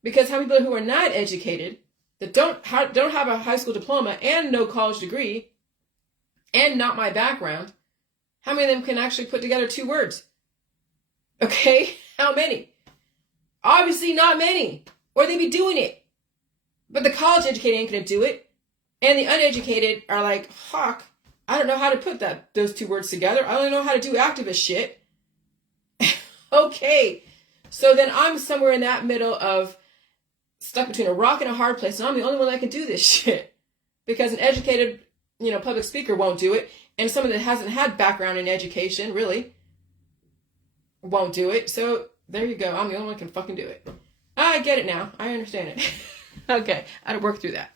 because how many people who are not educated, that don't have a high school diploma and no college degree, and not my background, how many of them can actually put together 2 words? Okay, how many? Obviously not many, or they'd be doing it. But the college educated ain't gonna do it. And the uneducated are like, fuck, I don't know how to put those 2 words together. I don't know how to do activist shit. Okay. So then I'm somewhere in that middle of stuck between a rock and a hard place, and I'm the only one that can do this shit. Because an educated, public speaker won't do it, and someone that hasn't had background in education, really, won't do it. So there you go. I'm the only one that can fucking do it. I get it now. I understand it. Okay. I had to work through that.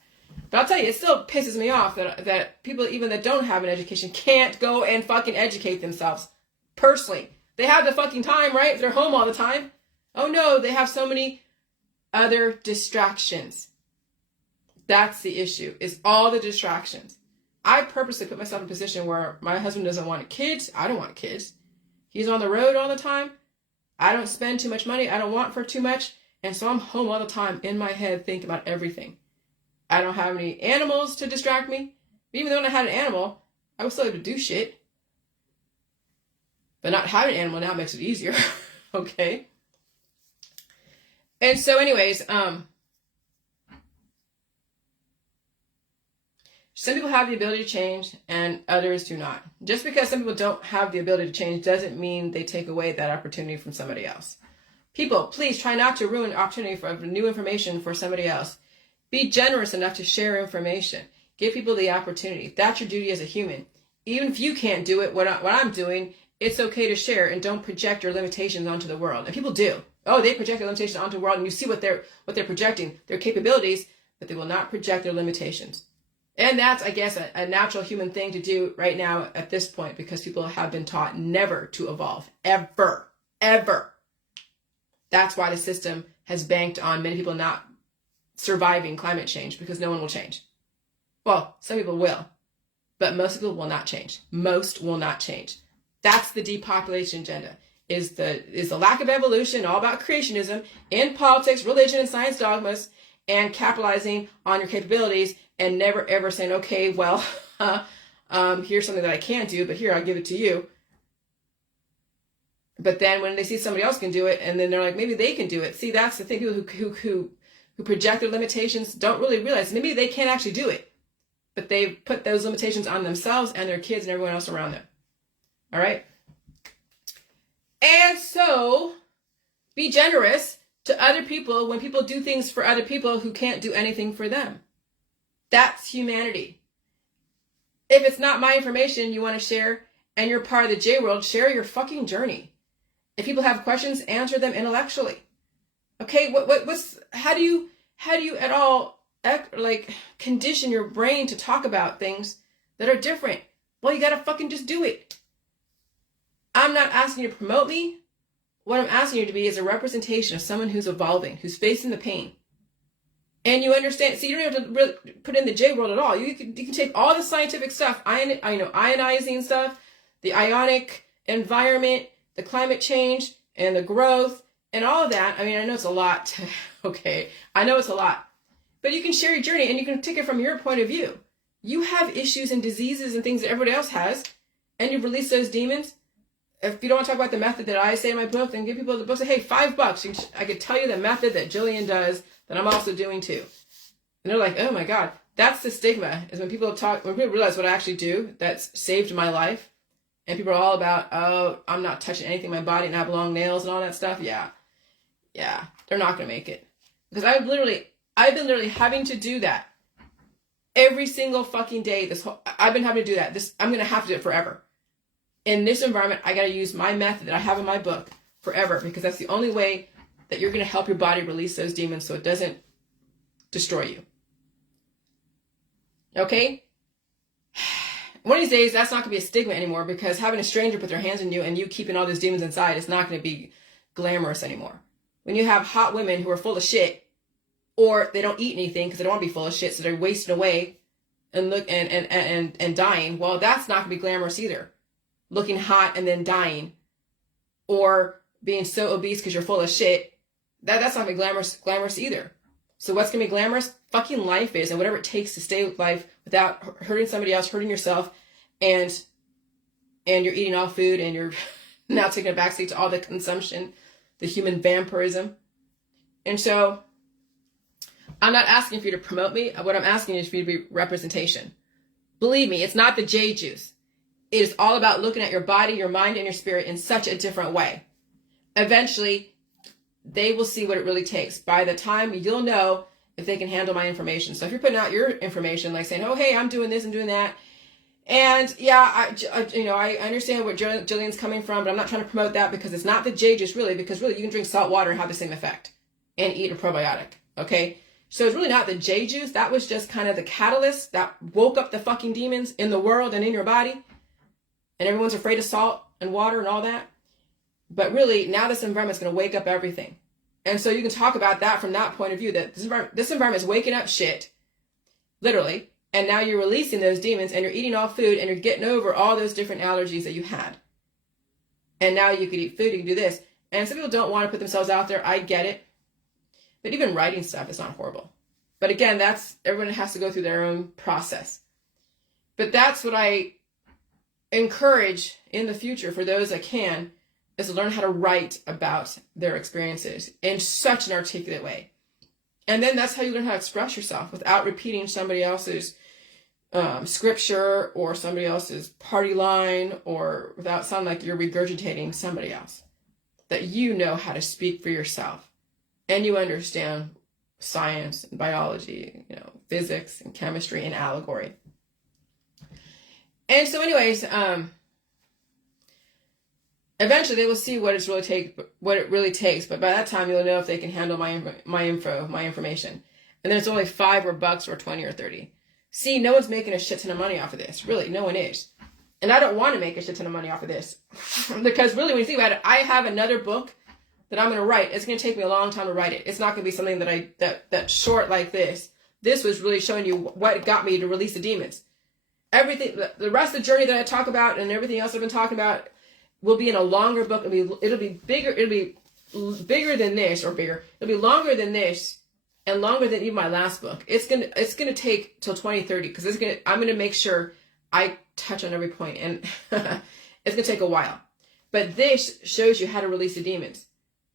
But I'll tell you, it still pisses me off that people even that don't have an education can't go and fucking educate themselves personally. They have the fucking time, right? If they're home all the time. Oh no, they have so many other distractions. That's the issue, is all the distractions. I purposely put myself in a position where my husband doesn't want kids. I don't want kids. He's on the road all the time. I don't spend too much money. I don't want for too much. And so I'm home all the time in my head thinking about everything. I don't have any animals to distract me. Even though I had an animal, I was still able to do shit. But not having an animal now makes it easier. Okay. And so anyways, some people have the ability to change and others do not. Just because some people don't have the ability to change doesn't mean they take away that opportunity from somebody else. People, please try not to ruin the opportunity for new information for somebody else. Be generous enough to share information. Give people the opportunity. That's your duty as a human. Even if you can't do it, what I'm doing, it's okay to share, and don't project your limitations onto the world. And people do. Oh, they project their limitations onto the world, and you see what they're projecting, their capabilities, but they will not project their limitations. And that's, I guess, a natural human thing to do right now at this point, because people have been taught never to evolve. Ever. Ever. That's why the system has banked on many people not surviving climate change, because no one will change. Well, some people will, but most people will not change. Most will not change. That's the depopulation agenda. Is the lack of evolution, all about creationism in politics, religion, and science dogmas, and capitalizing on your capabilities and never ever saying, okay, well, here's something that I can't do, but here, I'll give it to you. But then when they see somebody else can do it, and then they're like, maybe they can do it. See, that's the thing. People who project their limitations don't really realize maybe they can't actually do it, but they put those limitations on themselves and their kids and everyone else around them. All right? And so be generous to other people when people do things for other people who can't do anything for them. That's humanity. If it's not my information you want to share and you're part of the J world, share your fucking journey. If people have questions, answer them intellectually. Okay, how do you at all condition your brain to talk about things that are different? Well, you gotta fucking just do it. I'm not asking you to promote me. What I'm asking you to be is a representation of someone who's evolving, who's facing the pain. And you understand, see, you don't have to really put in the J world at all. You can take all the scientific stuff, ionizing stuff, the ionic environment, the climate change, and the growth, and all of that. I mean, I know it's a lot. I know it's a lot. But you can share your journey, and you can take it from your point of view. You have issues and diseases and things that everybody else has, and you release those demons. If you don't want to talk about the method that I say in my book, then give people the book. Say, hey, $5. I could tell you the method that Jillian does that I'm also doing too. And they're like, oh my God, that's the stigma, is when people realize what I actually do that's saved my life. And people are all about, oh, I'm not touching anything in my body and I have long nails and all that stuff. Yeah, they're not going to make it. Because I've been literally having to do that every single fucking day. I've been having to do that. I'm going to have to do it forever. In this environment, I got to use my method that I have in my book forever, because that's the only way that you're going to help your body release those demons so it doesn't destroy you. Okay? One of these days, that's not going to be a stigma anymore, because having a stranger put their hands on you and you keeping all those demons inside is not going to be glamorous anymore. When you have hot women who are full of shit, or they don't eat anything because they don't want to be full of shit, so they're wasting away and dying, well, that's not going to be glamorous either. Looking hot and then dying, or being so obese because you're full of shit, that's not going to be glamorous either. So what's going to be glamorous? Fucking life is, and whatever it takes to stay with life without hurting somebody else, hurting yourself, and you're eating all food, and you're now taking a backseat to all the consumption, the human vampirism. And so I'm not asking for you to promote me. What I'm asking is for you to be representation. Believe me, it's not the J juice. It is all about looking at your body, your mind, and your spirit in such a different way. Eventually, they will see what it really takes. By the time, you'll know if they can handle my information. So if you're putting out your information, like saying, oh, hey, I'm doing this and doing that. And yeah, I understand where Jillian's coming from, but I'm not trying to promote that, because it's not the J juice really, because really you can drink salt water and have the same effect and eat a probiotic. Okay. So it's really not the J juice. That was just kind of the catalyst that woke up the fucking demons in the world and in your body. And everyone's afraid of salt and water and all that. But really, now this environment's going to wake up everything. And so you can talk about that from that point of view, that this environment is waking up shit, literally. And now you're releasing those demons, and you're eating all food, and you're getting over all those different allergies that you had. And now you could eat food, you can do this. And some people don't want to put themselves out there. I get it. But even writing stuff is not horrible. But again, everyone has to go through their own process. But that's what I encourage in the future for those that can, is to learn how to write about their experiences in such an articulate way. And then that's how you learn how to express yourself without repeating somebody else's scripture or somebody else's party line, or without sounding like you're regurgitating somebody else. That you know how to speak for yourself, and you understand science and biology, physics and chemistry and allegory. And so anyways, eventually they will see what it really takes. But by that time, you'll know if they can handle my information. And then it's only $5 or bucks or 20 or 30. See, no one's making a shit ton of money off of this. Really, no one is. And I don't want to make a shit ton of money off of this. Because really, when you think about it, I have another book that I'm going to write. It's going to take me a long time to write it. It's not going to be something that's short like this. This was really showing you what got me to release the demons. Everything, the rest of the journey that I talk about and everything else I've been talking about will be in a longer book. It'll be bigger. It'll be bigger than this, or bigger. It'll be longer than this, and longer than even my last book. It's gonna take till 2030, because I'm gonna make sure I touch on every point, and it's gonna take a while. But this shows you how to release the demons.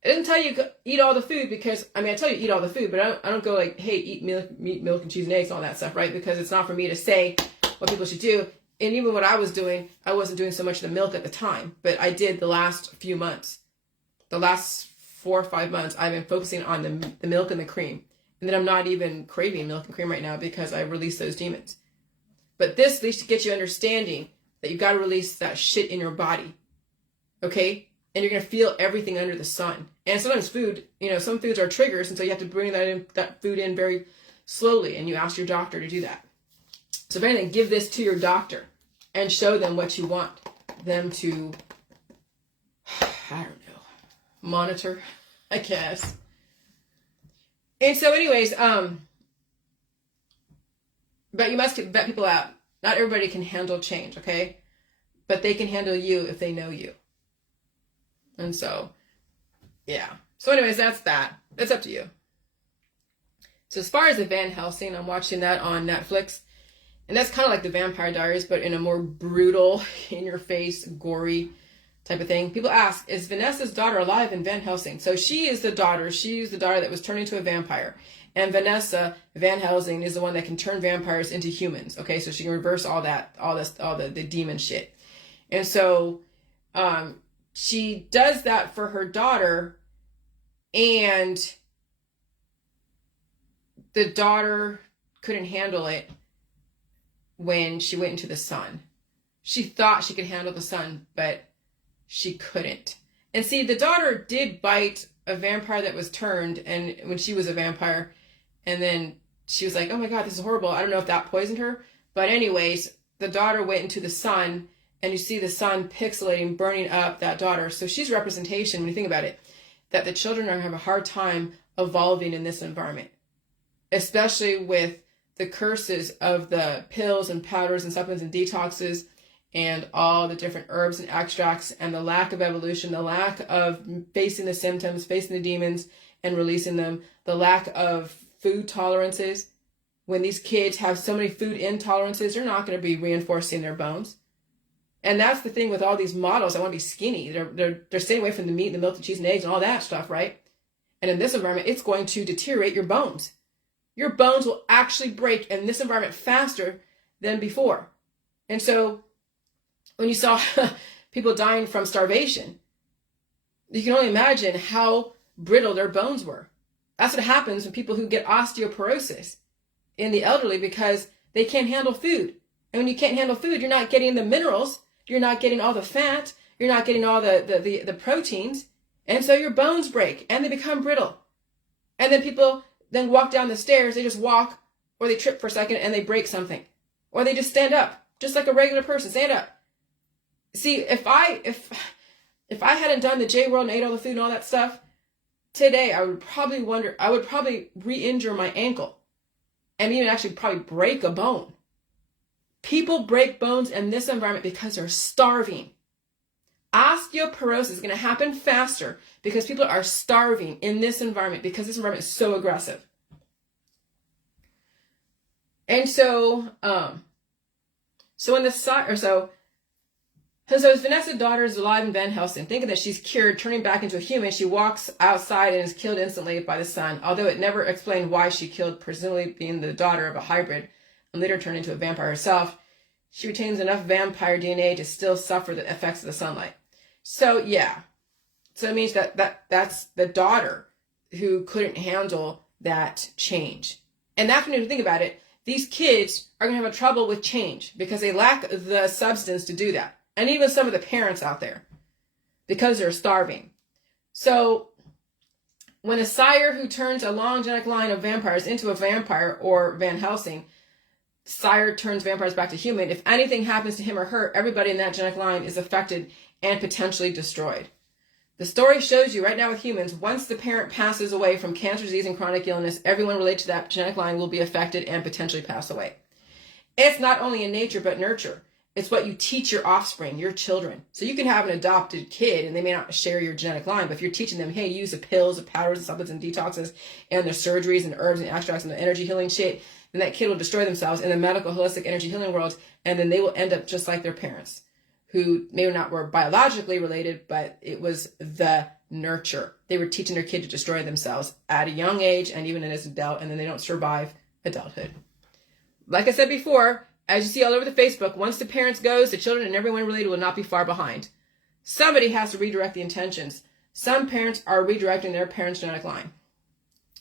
It doesn't tell you eat all the food because, I mean, I tell you eat all the food, but I don't go like, hey, eat meat, milk, and cheese and eggs, and all that stuff, right? Because it's not for me to say what people should do. And even what I was doing, I wasn't doing so much of the milk at the time, but I did the last few months. The last 4 or 5 months, I've been focusing on the milk and the cream. And then I'm not even craving milk and cream right now because I released those demons. But this at least gets you understanding that you've got to release that shit in your body. Okay? And you're going to feel everything under the sun. And sometimes food, some foods are triggers, and so you have to bring that food in very slowly, and you ask your doctor to do that. So if anything, give this to your doctor and show them what you want them to, I don't know, monitor, I guess. And so anyways, but you must vet people out. Not everybody can handle change, okay? But they can handle you if they know you. And so, yeah. So anyways, that's that. It's up to you. So as far as the Van Helsing, I'm watching that on Netflix. And that's kind of like the Vampire Diaries, but in a more brutal, in-your-face, gory type of thing. People ask, is Vanessa's daughter alive in Van Helsing? So she is the daughter. She's the daughter that was turned into a vampire. And Vanessa Van Helsing is the one that can turn vampires into humans. Okay, so she can reverse all the demon shit. And so she does that for her daughter, and the daughter couldn't handle it when she went into the sun. She thought she could handle the sun, but she couldn't. And see, the daughter did bite a vampire that was turned, and when she was a vampire, and then she was like, oh my God, this is horrible. I don't know if that poisoned her. But anyways, the daughter went into the sun, and you see the sun pixelating, burning up that daughter. So she's representation, when you think about it, that the children are going to have a hard time evolving in this environment, especially with the curses of the pills and powders and supplements and detoxes and all the different herbs and extracts, and the lack of evolution, the lack of facing the symptoms, facing the demons and releasing them, the lack of food tolerances. When these kids have so many food intolerances, they're not going to be reinforcing their bones. And that's the thing with all these models that want to be skinny. They're staying away from the meat, the milk, the cheese, and eggs, and all that stuff, right? And in this environment, it's going to deteriorate your bones. Your bones will actually break in this environment faster than before. And so when you saw people dying from starvation, you can only imagine how brittle their bones were. That's what happens when people who get osteoporosis in the elderly, because they can't handle food. And when you can't handle food, you're not getting the minerals, you're not getting all the fat, you're not getting all the proteins, and so your bones break and they become brittle. And then people then walk down the stairs, they just walk, or they trip for a second and they break something. Or they just stand up, just like a regular person, stand up. See, if I hadn't done the J World and ate all the food and all that stuff, today I would probably re-injure my ankle and even actually probably break a bone. People break bones in this environment because they're starving. Osteoporosis is going to happen faster because people are starving in this environment, because this environment is so aggressive. And so, so Vanessa's daughter is alive in Van Helsing, thinking that she's cured, turning back into a human. She walks outside and is killed instantly by the sun, although it never explained why she killed, presumably being the daughter of a hybrid, and later turned into a vampire herself. She retains enough vampire DNA to still suffer the effects of the sunlight. So, yeah. So it means that's the daughter who couldn't handle that change. And that's when you think about it, these kids are going to have trouble with change because they lack the substance to do that. And even some of the parents out there, because they're starving. So when a sire who turns a long genetic line of vampires into a vampire, or Van Helsing, sire turns vampires back to human, if anything happens to him or her, everybody in that genetic line is affected and potentially destroyed. The story shows you right now with humans, once the parent passes away from cancer, disease, and chronic illness, everyone related to that genetic line will be affected and potentially pass away. It's not only in nature, but nurture. It's what you teach your offspring, your children. So you can have an adopted kid and they may not share your genetic line, but if you're teaching them, hey, use the pills, the powders, and supplements, and detoxes, and the surgeries, and herbs, and extracts, and the energy healing shit, then that kid will destroy themselves in the medical, holistic, energy healing world, and then they will end up just like their parents, who maybe not were biologically related, but it was the nurture. They were teaching their kid to destroy themselves at a young age and even as an adult, and then they don't survive adulthood. Like I said before, as you see all over the Facebook, once the parents goes, the children and everyone related will not be far behind. Somebody has to redirect the intentions. Some parents are redirecting their parents' genetic line.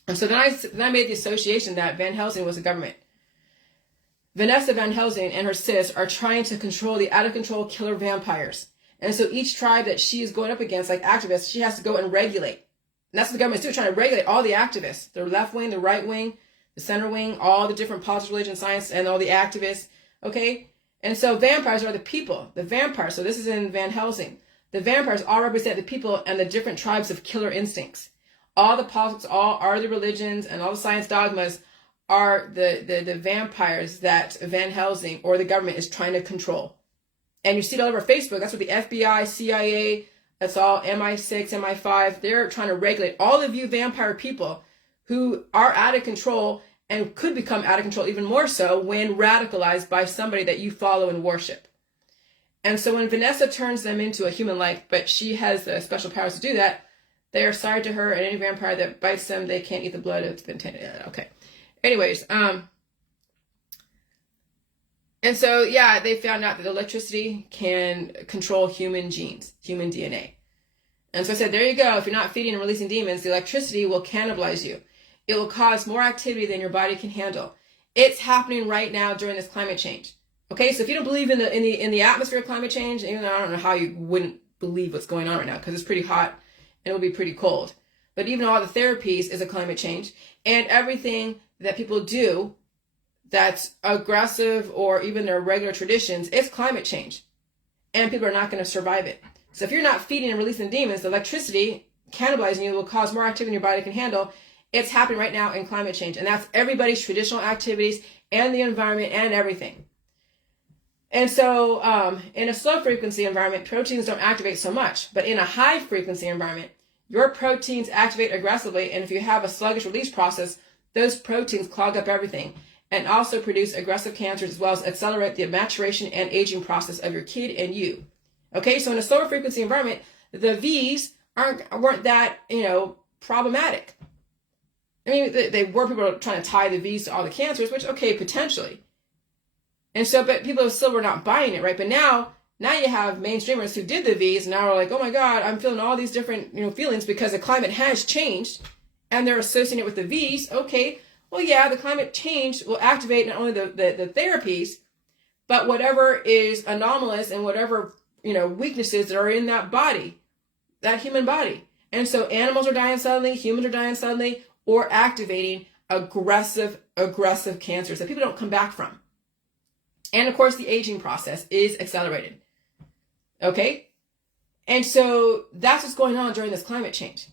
And so then I made the association that Van Helsing was a government. Vanessa Van Helsing and her sis are trying to control the out-of-control killer vampires. And so each tribe that she is going up against, like activists, she has to go and regulate. And that's what the government's doing, trying to regulate all the activists. The left wing, the right wing, the center wing, all the different politics, religion, science, and all the activists. Okay? And so vampires are the people. The vampires, so this is in Van Helsing. The vampires all represent the people and the different tribes of killer instincts. All the politics, all are the religions, and all the science dogmas are the vampires that Van Helsing or the government is trying to control. And you see it all over Facebook. That's what the FBI, CIA, that's all MI6, MI5. They're trying to regulate all of you vampire people who are out of control and could become out of control even more so when radicalized by somebody that you follow and worship. And so when Vanessa turns them into a human-like, but she has the special powers to do that, they are sorry to her, and any vampire that bites them, they can't eat the blood. It's been tainted. Okay. Anyways, and so, yeah, they found out that electricity can control human genes, human DNA. And so I said, there you go. If you're not feeding and releasing demons, the electricity will cannibalize you. It will cause more activity than your body can handle. It's happening right now during this climate change. Okay, so if you don't believe in the atmosphere of climate change, even though I don't know how you wouldn't believe what's going on right now, because it's pretty hot and it will be pretty cold. But even all the therapies is a climate change, and everything that people do that's aggressive or even their regular traditions, it's climate change. And people are not going to survive it. So if you're not feeding and releasing demons, the electricity cannibalizing you will cause more activity than your body can handle. It's happening right now in climate change. And that's everybody's traditional activities and the environment and everything. And so in a slow frequency environment, proteins don't activate so much. But in a high frequency environment, your proteins activate aggressively. And if you have a sluggish release process, those proteins clog up everything and also produce aggressive cancers as well as accelerate the maturation and aging process of your kid and you. Okay, so in a slower frequency environment, the V's weren't that, problematic. I mean, they were people trying to tie the V's to all the cancers, which, okay, potentially. And so, but people still were not buying it, right? But now you have mainstreamers who did the V's and now are like, oh my God, I'm feeling all these different, feelings because the climate has changed and they're associating it with the V's. Okay, well, yeah, the climate change will activate not only the therapies, but whatever is anomalous and whatever, weaknesses that are in that body, that human body. And so animals are dying suddenly, humans are dying suddenly, or activating aggressive cancers that people don't come back from. And of course, the aging process is accelerated. Okay? And so that's what's going on during this climate change.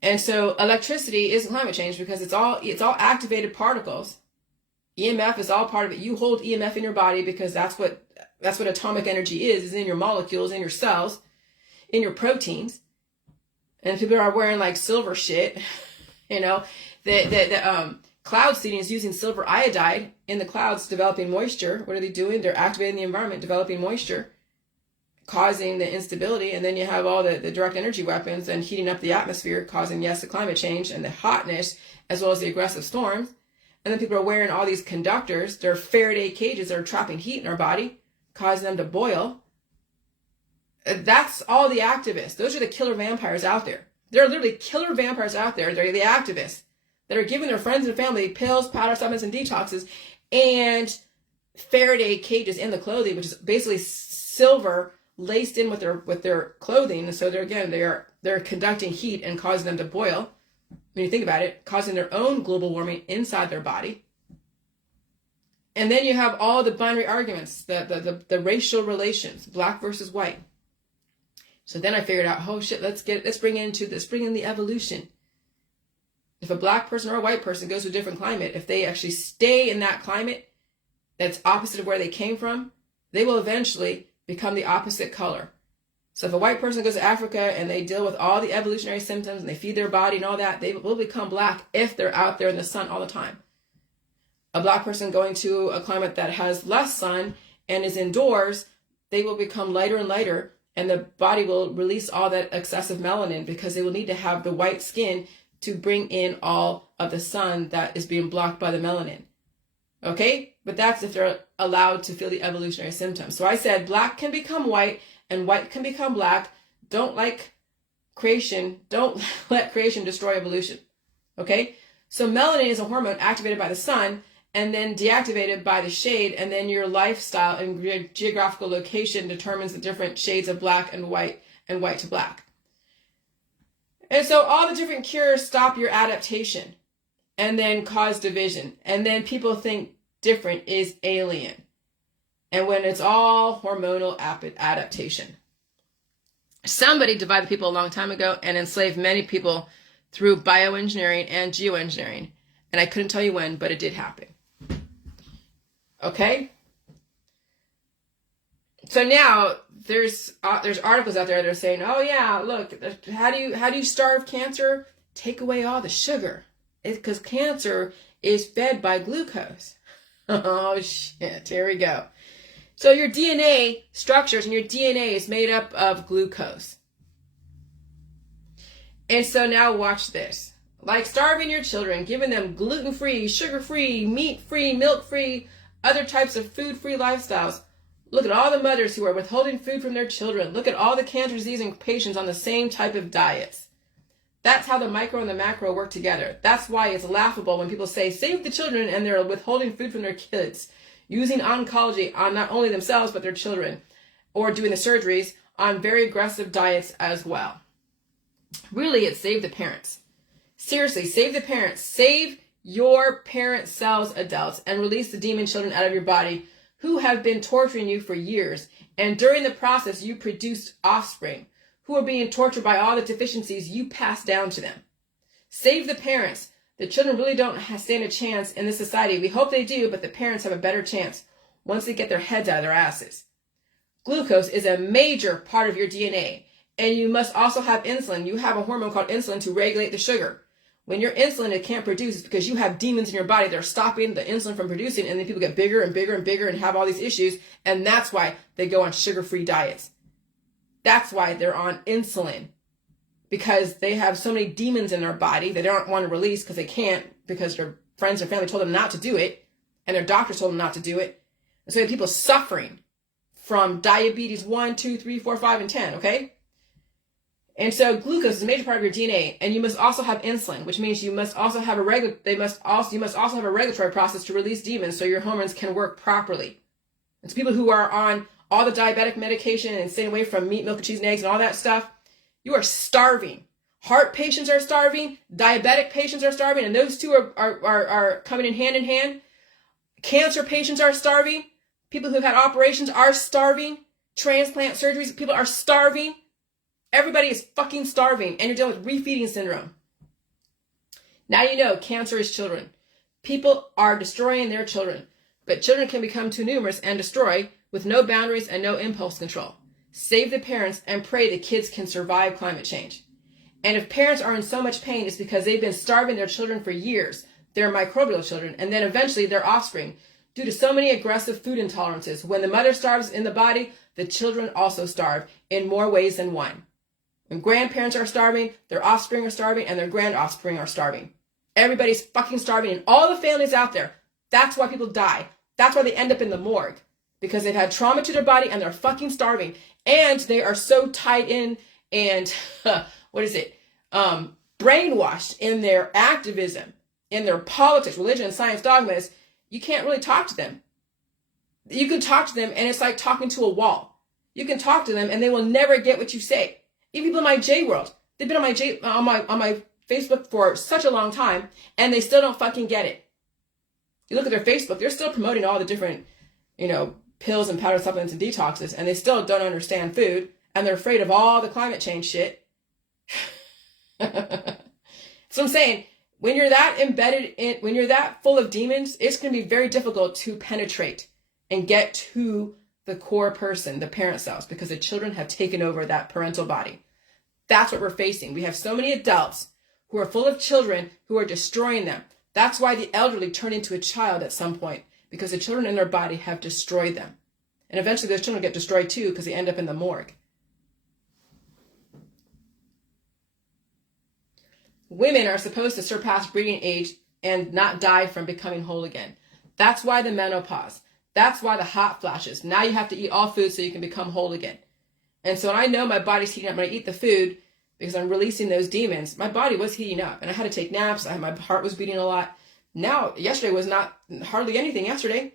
And so electricity is climate change because it's all activated particles. EMF is all part of it. You hold EMF in your body because that's what atomic energy is in your molecules, in your cells, in your proteins. And people are wearing like silver shit, the cloud seeding is using silver iodide in the clouds, developing moisture. What are they doing? They're activating the environment, developing moisture, causing the instability. And then you have all the direct energy weapons and heating up the atmosphere, causing, yes, the climate change and the hotness, as well as the aggressive storms. And then people are wearing all these conductors. They're Faraday cages that are trapping heat in our body, causing them to boil. That's all the activists. Those are the killer vampires out there. There are literally killer vampires out there. They're the activists that are giving their friends and family pills, powder supplements, and detoxes, and Faraday cages in the clothing, which is basically silver laced in with their clothing. And so they're conducting heat and causing them to boil. When you think about it, causing their own global warming inside their body. And then you have all the binary arguments, the racial relations, black versus white. So then I figured out, oh shit, let's bring in the evolution. If a black person or a white person goes to a different climate, if they actually stay in that climate that's opposite of where they came from, they will eventually become the opposite color. So if a white person goes to Africa and they deal with all the evolutionary symptoms and they feed their body and all that, they will become black if they're out there in the sun all the time. A black person going to a climate that has less sun and is indoors, they will become lighter and lighter and the body will release all that excessive melanin because they will need to have the white skin to bring in all of the sun that is being blocked by the melanin. Okay? But that's if they're allowed to feel the evolutionary symptoms. So I said black can become white and white can become black. Don't let creation destroy evolution. Okay? So melanin is a hormone activated by the sun and then deactivated by the shade, and then your lifestyle and your geographical location determines the different shades of black and white to black. And so all the different cures stop your adaptation and then cause division. And then people think different is alien. And when it's all hormonal adaptation. Somebody divided people a long time ago and enslaved many people through bioengineering and geoengineering. And I couldn't tell you when, but it did happen. Okay? So now there's articles out there that are saying, oh yeah, look, how do you starve cancer? Take away all the sugar. It's because cancer is fed by glucose. Oh shit, here we go. So your DNA structures and your DNA is made up of glucose. And so now watch this. Like starving your children, giving them gluten-free, sugar-free, meat-free, milk-free, other types of food-free lifestyles. Look at all the mothers who are withholding food from their children. Look at all the cancer diseasing patients on the same type of diets. That's how the micro and the macro work together. That's why it's laughable when people say, save the children, and they're withholding food from their kids, using oncology on not only themselves, but their children, or doing the surgeries on very aggressive diets as well. Really, it's save the parents. Seriously, save the parents. Save your parent cells, adults, and release the demon children out of your body who have been torturing you for years. And during the process, you produced offspring who are being tortured by all the deficiencies you passed down to them. Save the parents. The children really don't stand a chance in this society. We hope they do, but the parents have a better chance once they get their heads out of their asses. Glucose is a major part of your DNA, and you must also have insulin. You have a hormone called insulin to regulate the sugar. When your insulin it can't produce, it's because you have demons in your body that are stopping the insulin from producing, and then people get bigger and bigger and bigger and have all these issues, and that's why they go on sugar-free diets. That's why they're on insulin, because they have so many demons in their body they don't want to release because they can't, because their friends or family told them not to do it, and their doctors told them not to do it. And so you have people suffering from diabetes 1, 2, 3, 4, 5, and 10, okay? And so glucose is a major part of your DNA, and you must also have insulin, which means you must also have you must also have a regulatory process to release demons so your hormones can work properly. And so people who are on all the diabetic medication and staying away from meat, milk, and cheese, and eggs, and all that stuff, you are starving. Heart patients are starving, diabetic patients are starving, and those two are coming in hand. Cancer patients are starving. People who've had operations are starving. Transplant surgeries, people are starving. Everybody is fucking starving, and you're dealing with refeeding syndrome. Now you know cancer is children. People are destroying their children, but children can become too numerous and destroy with no boundaries and no impulse control. Save the parents and pray the kids can survive climate change. And if parents are in so much pain, it's because they've been starving their children for years, their microbial children, and then eventually their offspring, due to so many aggressive food intolerances. When the mother starves in the body, the children also starve in more ways than one. When grandparents are starving, their offspring are starving, and their grand offspring are starving. Everybody's fucking starving in all the families out there. That's why people die. That's why they end up in the morgue. Because they've had trauma to their body and they're fucking starving. And they are so tied in and, brainwashed in their activism, in their politics, religion, and science dogmas, you can't really talk to them. You can talk to them and it's like talking to a wall. You can talk to them and they will never get what you say. Even people in my J world, they've been on my Facebook for such a long time, and they still don't fucking get it. You look at their Facebook, they're still promoting all the different, pills and powder supplements and detoxes, and they still don't understand food, and they're afraid of all the climate change shit. So I'm saying, when you're that full of demons, it's going to be very difficult to penetrate and get to the core person, the parent cells, because the children have taken over that parental body. That's what we're facing. We have so many adults who are full of children who are destroying them. That's why the elderly turn into a child at some point, because the children in their body have destroyed them. And eventually those children get destroyed too because they end up in the morgue. women are supposed to surpass breeding age and not die from becoming whole again. That's why the menopause. That's why the hot flashes. Now you have to eat all food so you can become whole again. And so when I know my body's heating up when I eat the food, because I'm releasing those demons, my body was heating up. And I had to take naps. My heart was beating a lot. Now, yesterday was not hardly anything yesterday.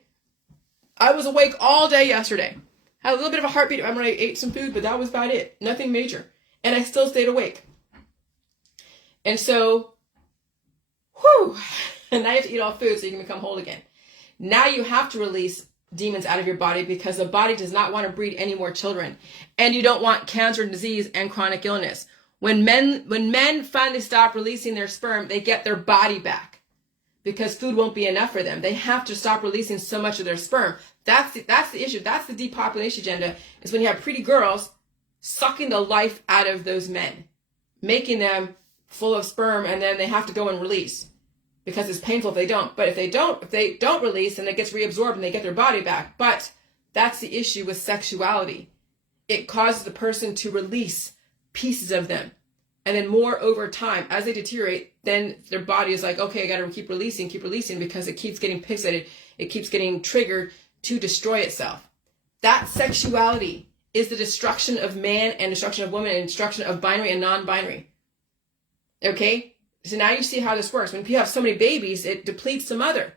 I was awake all day yesterday. Had a little bit of a heartbeat when I ate some food, but that was about it. Nothing major. And I still stayed awake. And so, whew, and now you have to eat all food so you can become whole again. Now you have to release demons out of your body because the body does not want to breed any more children. And you don't want cancer and disease and chronic illness. When men finally stop releasing their sperm, they get their body back because food won't be enough for them. They have to stop releasing so much of their sperm. That's the issue. That's the depopulation agenda, is when you have pretty girls sucking the life out of those men, making them full of sperm, and then they have to go and release because it's painful if they don't. But if they don't release, then it gets reabsorbed and they get their body back. But that's the issue with sexuality. It causes the person to release pieces of them. And then more over time, as they deteriorate, then their body is like, okay, I got to keep releasing because it keeps getting fixated. It keeps getting triggered to destroy itself. That sexuality is the destruction of man and destruction of woman and destruction of binary and non-binary. Okay? So now you see how this works. When you have so many babies, it depletes the mother.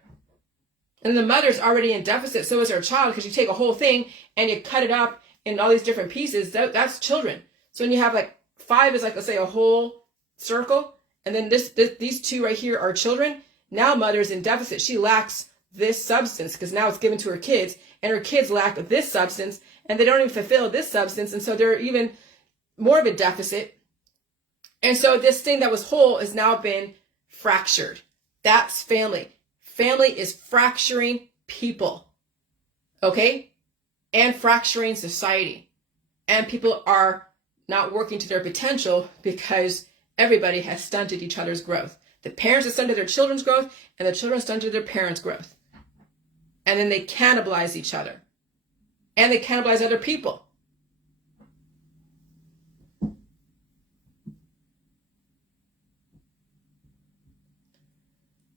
And the mother's already in deficit, so is her child, because you take a whole thing and you cut it up in all these different pieces. That's children. So when you have like 5 is like, let's say, a whole circle, and then these 2 right here are children. Now mother's in deficit. She lacks this substance because now it's given to her kids, and her kids lack this substance, and they don't even fulfill this substance, and so they're even more of a deficit. And so this thing that was whole has now been fractured. That's family. Family is fracturing people, okay? And fracturing society. And people are not working to their potential because everybody has stunted each other's growth. The parents have stunted their children's growth, and the children stunted their parents' growth. And then they cannibalize each other. And they cannibalize other people.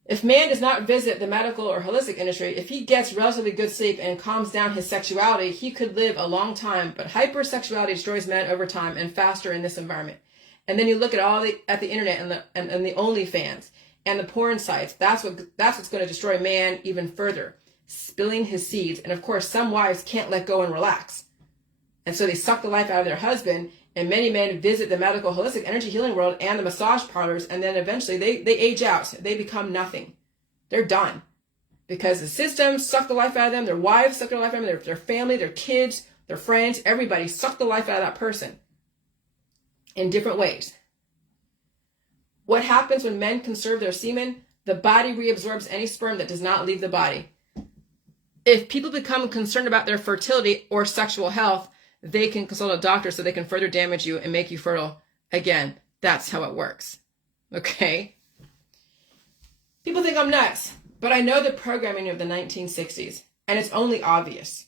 If man does not visit the medical or holistic industry, if he gets relatively good sleep and calms down his sexuality, he could live a long time. But hypersexuality destroys men over time and faster in this environment. And then you look at the internet and the OnlyFans and the porn sites. That's what's going to destroy man even further, spilling his seeds. And of course, some wives can't let go and relax, and so they suck the life out of their husband. And many men visit the medical, holistic, energy healing world and the massage parlors, and then eventually they age out. They become nothing. They're done. Because the system sucked the life out of them, their wives sucked their life out of them, their family, their kids, their friends, everybody sucked the life out of that person in different ways. What happens when men conserve their semen? The body reabsorbs any sperm that does not leave the body. If people become concerned about their fertility or sexual health, they can consult a doctor so they can further damage you and make you fertile again. That's how it works. Okay? People think I'm nuts, but I know the programming of the 1960s, and it's only obvious.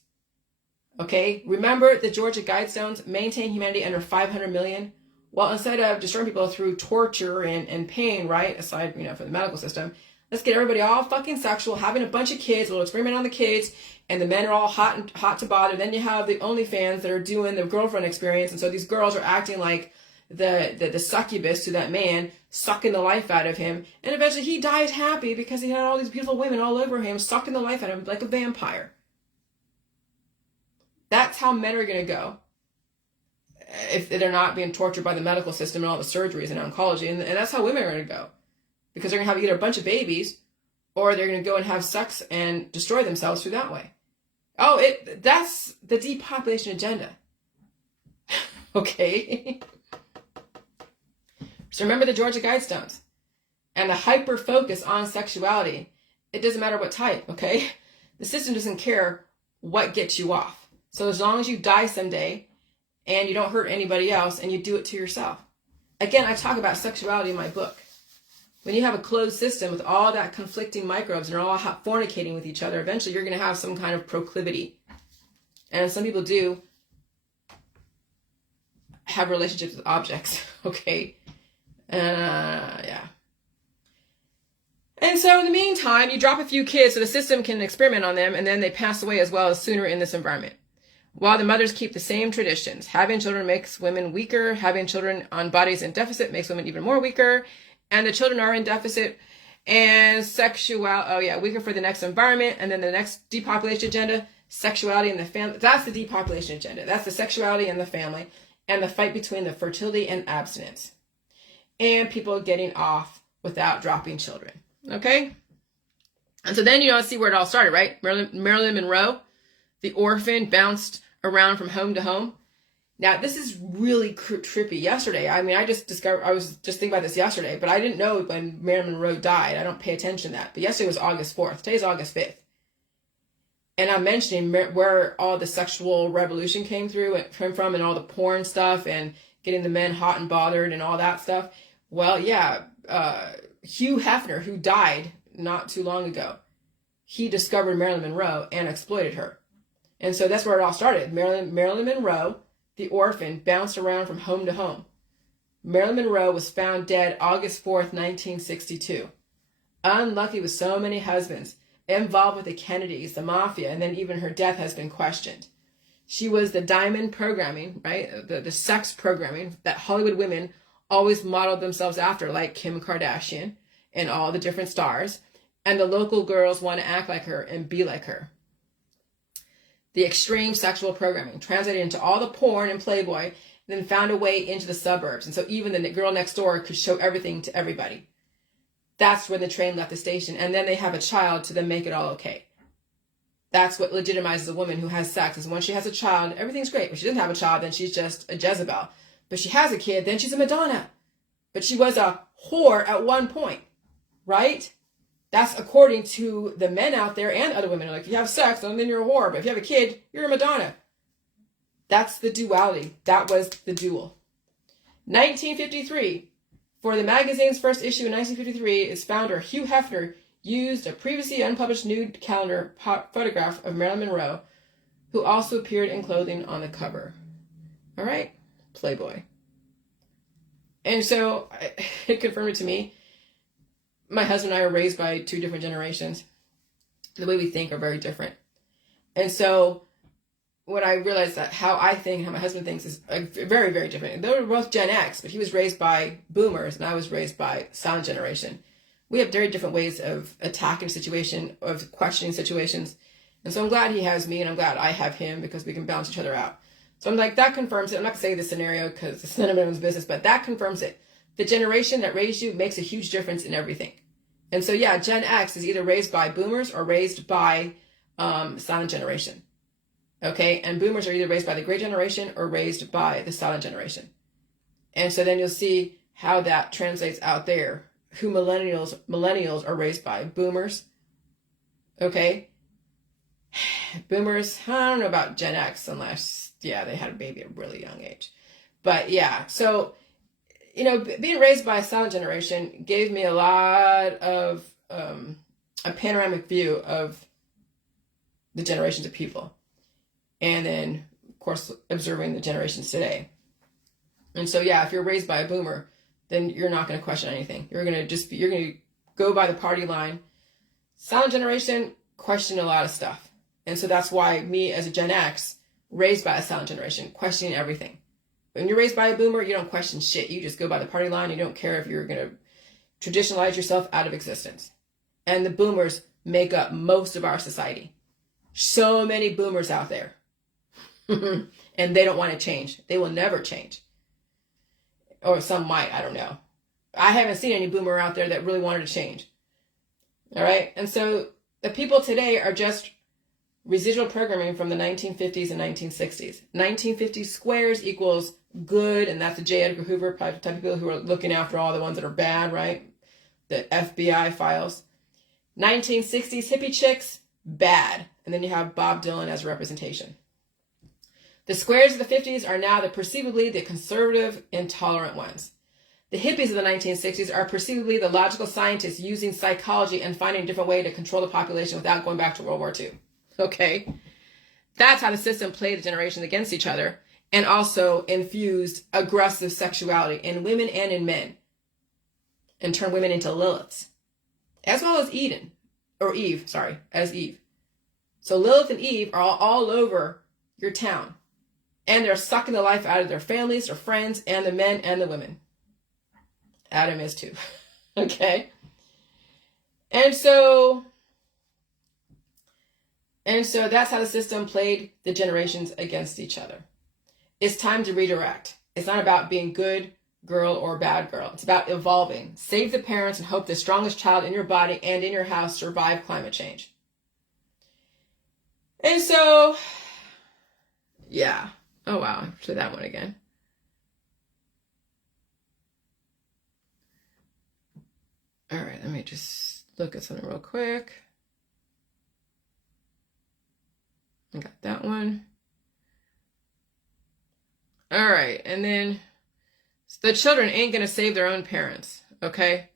Okay? Remember the Georgia Guidestones, maintain humanity under 500 million? Well, instead of destroying people through torture and pain, right, aside, from the medical system, let's get everybody all fucking sexual, having a bunch of kids, we'll experiment on the kids, and the men are all hot to bother. Then you have the OnlyFans that are doing the girlfriend experience, and so these girls are acting like the succubus to that man, sucking the life out of him, and eventually he dies happy because he had all these beautiful women all over him, sucking the life out of him like a vampire. That's how men are going to go if they're not being tortured by the medical system and all the surgeries and oncology, and that's how women are going to go. Because they're going to have either a bunch of babies or they're going to go and have sex and destroy themselves through that way. Oh, that's the depopulation agenda. Okay? So remember the Georgia Guidestones and the hyper focus on sexuality. It doesn't matter what type, okay? The system doesn't care what gets you off. So as long as you die someday and you don't hurt anybody else and you do it to yourself. Again, I talk about sexuality in my book. When you have a closed system with all that conflicting microbes and they're all fornicating with each other, eventually you're going to have some kind of proclivity. And some people do have relationships with objects, okay? Yeah. And so in the meantime, you drop a few kids so the system can experiment on them, and then they pass away as well as sooner in this environment. While the mothers keep the same traditions. Having children makes women weaker. Having children on bodies in deficit makes women even more weaker. And the children are in deficit. And weaker for the next environment. And then the next depopulation agenda, sexuality in the family. That's the depopulation agenda. That's the sexuality in the family. And the fight between the fertility and abstinence. And people getting off without dropping children. Okay? And so then see where it all started, right? Marilyn Monroe, the orphan, bounced around from home to home. Now, this is really trippy. Yesterday, I was just thinking about this yesterday, but I didn't know when Marilyn Monroe died. I don't pay attention to that. But yesterday was August 4th. Today's August 5th. And I'm mentioning where all the sexual revolution came from and all the porn stuff and getting the men hot and bothered and all that stuff. Well, yeah, Hugh Hefner, who died not too long ago, he discovered Marilyn Monroe and exploited her. And so that's where it all started. Marilyn Monroe, the orphan, bounced around from home to home. Marilyn Monroe was found dead August 4th, 1962. Unlucky with so many husbands, involved with the Kennedys, the mafia, and then even her death has been questioned. She was the diamond programming, right? The sex programming that Hollywood women always modeled themselves after, like Kim Kardashian and all the different stars. And the local girls want to act like her and be like her. The extreme sexual programming translated into all the porn and Playboy, and then found a way into the suburbs. And so even the girl next door could show everything to everybody. That's when the train left the station. And then they have a child to then make it all okay. That's what legitimizes a woman who has sex. Is when she has a child, everything's great. When she doesn't have a child, then she's just a Jezebel. But she has a kid, then she's a Madonna. But she was a whore at one point, right? That's according to the men out there and other women. Like, if you have sex, then you're a whore. But if you have a kid, you're a Madonna. That's the duality. That was the duel. 1953. For the magazine's first issue in 1953, its founder, Hugh Hefner, used a previously unpublished nude calendar photograph of Marilyn Monroe, who also appeared in clothing on the cover. All right? Playboy. And so it confirmed it to me. My husband and I were raised by two different generations. The way we think are very different. And so when I realized that how I think, how my husband thinks is very, very different. They were both Gen X, but he was raised by boomers and I was raised by silent generation. We have very different ways of attacking a situation, of questioning situations. And so I'm glad he has me and I'm glad I have him because we can balance each other out. So I'm like, that confirms it. I'm not going to say the scenario because it's none of anyone's business, but that confirms it. The generation that raised you makes a huge difference in everything. And so, yeah, Gen X is either raised by boomers or raised by silent generation. Okay? And boomers are either raised by the great generation or raised by the silent generation. And so then you'll see how that translates out there. Who millennials are raised by boomers. Okay? Boomers, I don't know about Gen X unless, yeah, they had a baby at a really young age. But yeah, so, being raised by a silent generation gave me a lot of a panoramic view of the generations of people. And then, of course, observing the generations today. And so, yeah, if you're raised by a boomer, then you're not going to question anything. You're going to go by the party line. Silent generation, question a lot of stuff. And so that's why me as a Gen X, raised by a silent generation, questioning everything. When you're raised by a boomer, you don't question shit. You just go by the party line. You don't care if you're going to traditionalize yourself out of existence. And the boomers make up most of our society. So many boomers out there. And they don't want to change. They will never change. Or some might, I don't know. I haven't seen any boomer out there that really wanted to change. All right? And so the people today are just residual programming from the 1950s and 1960s. 1950 squares equals good, and that's the J. Edgar Hoover type of people who are looking after all the ones that are bad, right? The FBI files. 1960s hippie chicks, bad. And then you have Bob Dylan as representation. The squares of the 50s are now perceivably the conservative, intolerant ones. The hippies of the 1960s are perceivably the logical scientists using psychology and finding a different way to control the population without going back to World War II. Okay? That's how the system played the generations against each other and also infused aggressive sexuality in women and in men. and turn women into Liliths, as well as Eve. So Lilith and Eve are all over your town, and they're sucking the life out of their families, their friends, and the men and the women. Adam is too. Okay? And so that's how the system played the generations against each other. It's time to redirect. It's not about being good girl or bad girl. It's about evolving. Save the parents and hope the strongest child in your body and in your house survive climate change. And so, yeah. Oh, wow. I said that one again. All right, let me just look at something real quick. I got that one. All right, and then the children ain't going to save their own parents, okay?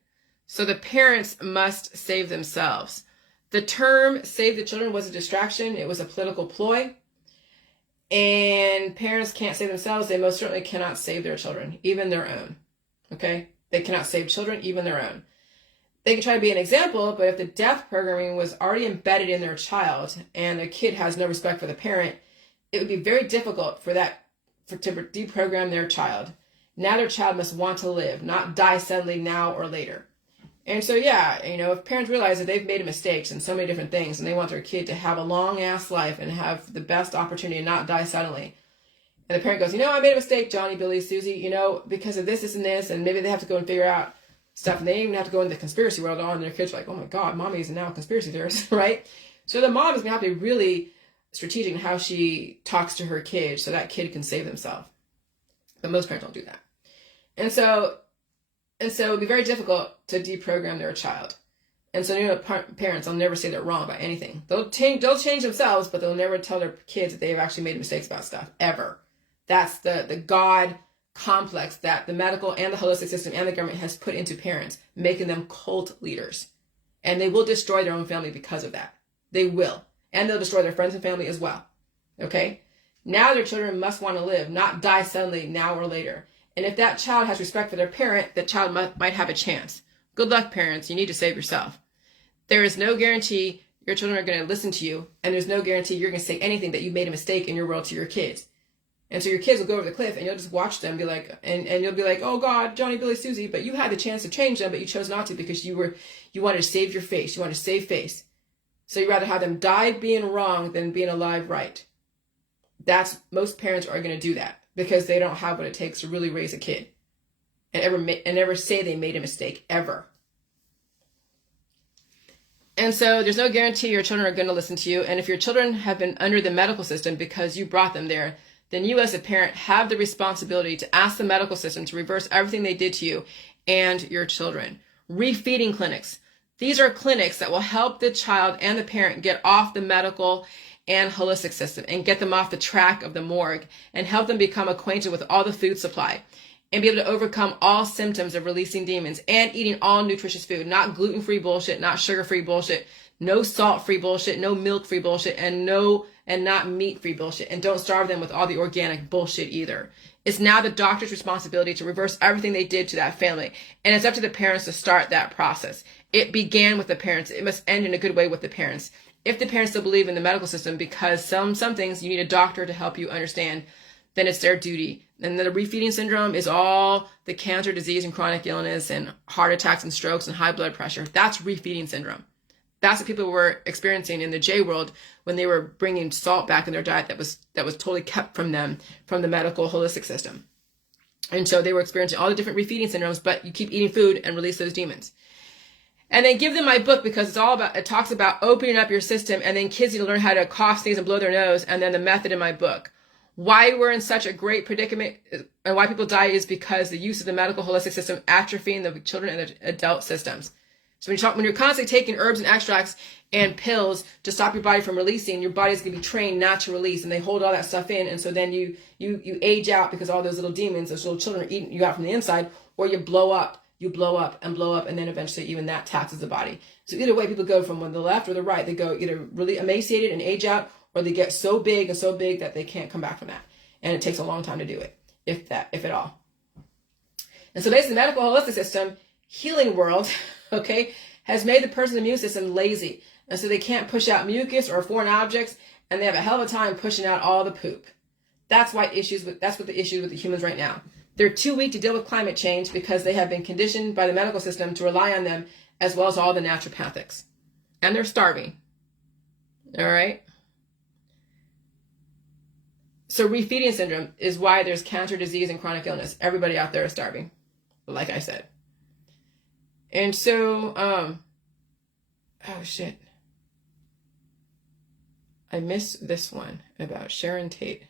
So the parents must save themselves. The term save the children was a distraction. It was a political ploy. And parents can't save themselves. They most certainly cannot save their children, even their own, okay? They cannot save children, even their own. They can try to be an example, but if the death programming was already embedded in their child and the kid has no respect for the parent, it would be very difficult to deprogram their child. Now their child must want to live, not die suddenly now or later. And so, yeah, if parents realize that they've made mistakes in so many different things and they want their kid to have a long-ass life and have the best opportunity and not die suddenly, and the parent goes, I made a mistake, Johnny, Billy, Susie, because of this, and this, and maybe they have to go and figure out stuff, and they even have to go into the conspiracy world and their kids are like, oh my God, mommy is now a conspiracy theorist, right? So the mom is going to have to be really strategic in how she talks to her kid so that kid can save themselves. But most parents don't do that. And so it would be very difficult to deprogram their child. And so parents, they'll never say they're wrong about anything. They'll change themselves, but they'll never tell their kids that they've actually made mistakes about stuff, ever. That's the God complex that the medical and the holistic system and the government has put into parents, making them cult leaders. And they will destroy their own family because of that. They will. And they'll destroy their friends and family as well. Okay? Now their children must want to live, not die suddenly now or later. And if that child has respect for their parent, the child might have a chance. Good luck, parents. You need to save yourself. There is no guarantee your children are going to listen to you, and there's no guarantee you're going to say anything that you made a mistake in your world to your kids. And so your kids will go over the cliff, and you'll just watch them be like, and you'll be like, oh God, Johnny, Billy, Susie, but you had the chance to change them, but you chose not to because you wanted to save your face. You wanted to save face. So you'd rather have them die being wrong than being alive right. Most parents are going to do that because they don't have what it takes to really raise a kid and ever say they made a mistake, ever. And so there's no guarantee your children are going to listen to you. And if your children have been under the medical system because you brought them there, then you as a parent have the responsibility to ask the medical system to reverse everything they did to you and your children. Refeeding clinics. These are clinics that will help the child and the parent get off the medical and holistic system and get them off the track of the morgue and help them become acquainted with all the food supply and be able to overcome all symptoms of releasing demons and eating all nutritious food, not gluten-free bullshit, not sugar-free bullshit, no salt-free bullshit, no milk-free bullshit, and not meat-free bullshit. And don't starve them with all the organic bullshit either. It's now the doctor's responsibility to reverse everything they did to that family. And it's up to the parents to start that process. It began with the parents. It must end in a good way with the parents. If the parents still believe in the medical system, because some things you need a doctor to help you understand, then it's their duty. And the refeeding syndrome is all the cancer, disease, and chronic illness, and heart attacks and strokes and high blood pressure. That's refeeding syndrome. That's what people were experiencing in the J world when they were bringing salt back in their diet that was totally kept from them from the medical holistic system. And so they were experiencing all the different refeeding syndromes, but you keep eating food and release those demons. And then give them my book because it talks about opening up your system, and then kids need to learn how to cough, sneeze, and blow their nose, and then the method in my book. Why we're in such a great predicament and why people die is because the use of the medical holistic system atrophying the children and the adult systems. So when you're constantly taking herbs and extracts and pills to stop your body from releasing, your body's going to be trained not to release, and they hold all that stuff in, and so then you age out because all those little demons, those little children are eating you out from the inside, or you blow up, and then eventually even that taxes the body. So either way, people go from the left or the right. They go either really emaciated and age out, or they get so big that they can't come back from that. And it takes a long time to do it, if at all. And so basically the medical holistic system healing world, okay, has made the person's immune system lazy. And so they can't push out mucus or foreign objects, and they have a hell of a time pushing out all the poop. That's what the issue with the humans right now. They're too weak to deal with climate change because they have been conditioned by the medical system to rely on them as well as all the naturopathics. And they're starving. All right? So refeeding syndrome is why there's cancer, disease, and chronic illness. Everybody out there is starving, like I said. And so, oh shit. I missed this one about Sharon Tate.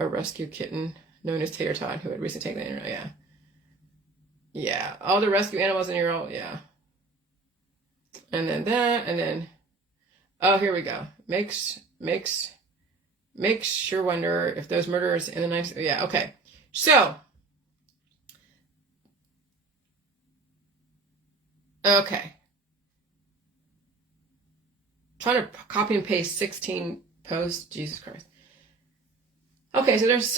A rescue kitten known as Tater Tot who had recently taken the internet. Yeah. Yeah. All the rescue animals in your own. Yeah. And then that, and then, oh, here we go. Makes sure wonder if those murderers in the knives. Yeah. Okay. So, okay. Trying to copy and paste 16 posts. Jesus Christ. Okay, so there's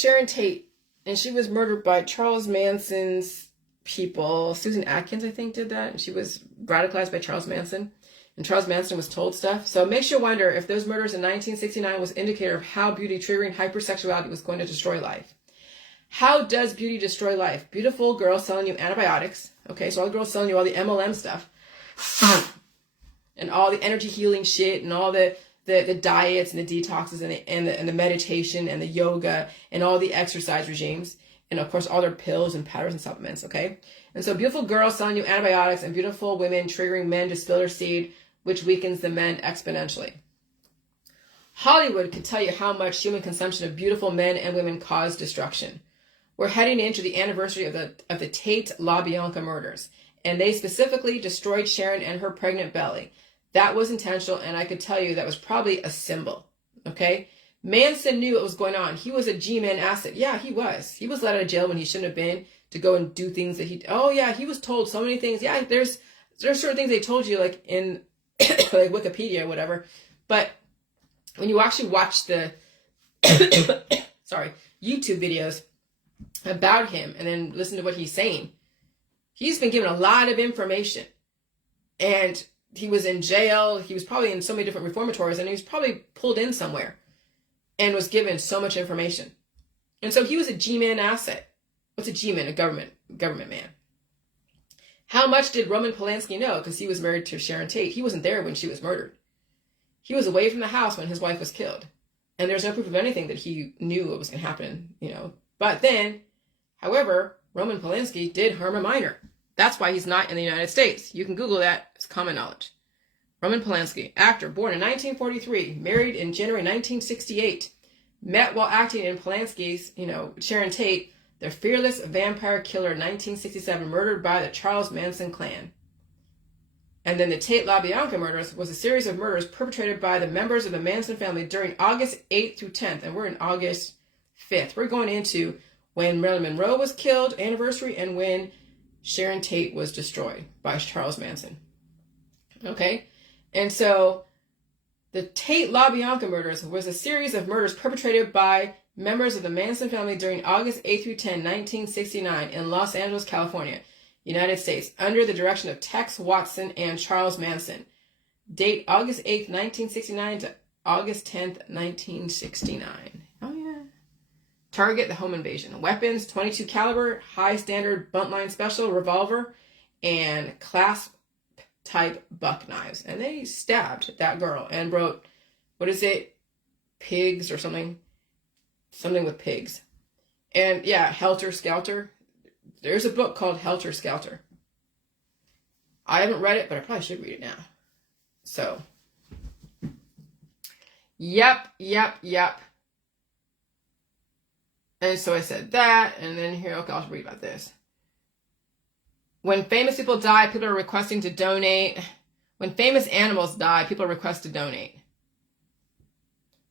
Sharon Tate, and she was murdered by Charles Manson's people. Susan Atkins, I think, did that, and she was radicalized by Charles Manson, and Charles Manson was told stuff. So it makes you wonder if those murders in 1969 was an indicator of how beauty triggering hypersexuality was going to destroy life. How does beauty destroy life? Beautiful girls selling you antibiotics. Okay, so all the girls selling you all the MLM stuff, and all the energy healing shit, and all the diets and the detoxes and the meditation and the yoga and all the exercise regimes. And of course, all their pills and powders and supplements, okay? And so beautiful girls selling you antibiotics and beautiful women triggering men to spill their seed, which weakens the men exponentially. Hollywood could tell you how much human consumption of beautiful men and women caused destruction. We're heading into the anniversary of the Tate LaBianca murders, and they specifically destroyed Sharon and her pregnant belly. That was intentional, and I could tell you that was probably a symbol, okay? Manson knew what was going on. He was a G-man asset. Yeah, he was. He was let out of jail when he shouldn't have been to go and do things that he... Oh, yeah, he was told so many things. Yeah, there's certain things they told you, like in like Wikipedia or whatever. But when you actually watch the YouTube videos about him and then listen to what he's saying, he's been given a lot of information. And he was in jail. He was probably in so many different reformatories, and he was probably pulled in somewhere and was given so much information. And so he was a G-man asset. What's a G-man? A government man. How much did Roman Polanski know? Because he was married to Sharon Tate. He wasn't there when she was murdered. He was away from the house when his wife was killed. And there's no proof of anything that he knew what was going to happen, you know. But then, however, Roman Polanski did harm a minor. That's why he's not in the United States. You can Google that. It's common knowledge. Roman Polanski, actor, born in 1943, married in January 1968, met while acting in Polanski's, Sharon Tate, the fearless vampire killer, 1967, murdered by the Charles Manson clan. And then the Tate LaBianca murders was a series of murders perpetrated by the members of the Manson family during August 8th through 10th, and we're in August 5th. We're going into when Marilyn Monroe was killed, anniversary, and when Sharon Tate was destroyed by Charles Manson. Okay? And so the Tate LaBianca murders was a series of murders perpetrated by members of the Manson family during August 8 through 10, 1969 in Los Angeles, California, United States, under the direction of Tex Watson and Charles Manson. Date August 8th, 1969 to August 10th, 1969. Oh, yeah. Target, the home invasion. Weapons, .22 caliber, high standard buntline special, revolver, and clasp type buck knives. And they stabbed that girl and wrote, what is it? Pigs or something? Something with pigs. And yeah, Helter Skelter. There's a book called Helter Skelter. I haven't read it, but I probably should read it now. So, yep. And so I said that, and then here, okay, I'll read about this. When famous people die, people are requesting to donate. When famous animals die, people request to donate.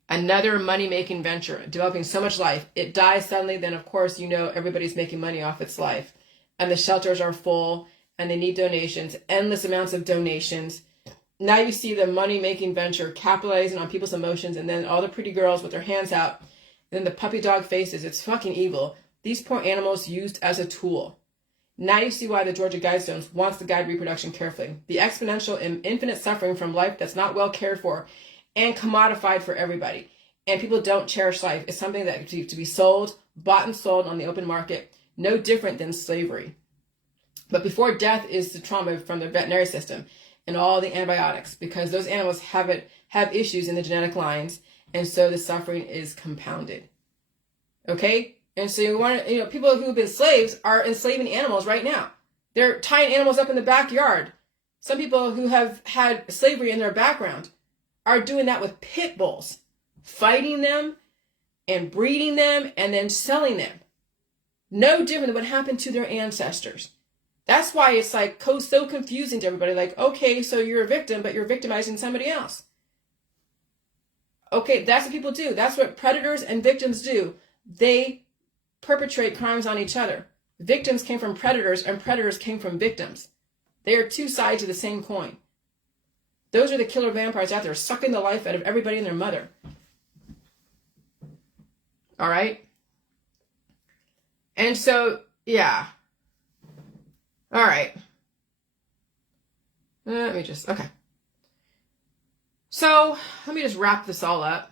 Another money-making venture, developing so much life. It dies suddenly, then of course, everybody's making money off its life. And the shelters are full, and they need donations, endless amounts of donations. Now you see the money-making venture capitalizing on people's emotions, and then all the pretty girls with their hands out then the puppy dog faces. It's fucking evil. These poor animals used as a tool. Now you see why the Georgia Guidestones wants to guide reproduction carefully. The exponential and infinite suffering from life that's not well cared for and commodified for everybody. And people don't cherish life. It's something that to be sold, bought and sold on the open market, no different than slavery. But before death is the trauma from the veterinary system and all the antibiotics, because those animals have issues in the genetic lines, and so the suffering is compounded. Okay? And so people who have been slaves are enslaving animals right now. They're tying animals up in the backyard. Some people who have had slavery in their background are doing that with pit bulls, fighting them and breeding them and then selling them. No different than what happened to their ancestors. That's why it's like so confusing to everybody. Like, okay, so you're a victim, but you're victimizing somebody else. Okay, that's what people do. That's what predators and victims do. They perpetrate crimes on each other. Victims came from predators and predators came from victims. They are two sides of the same coin. Those are the killer vampires out there sucking the life out of everybody and their mother. All right? And so, yeah. All right. Okay. So, let me just wrap this all up.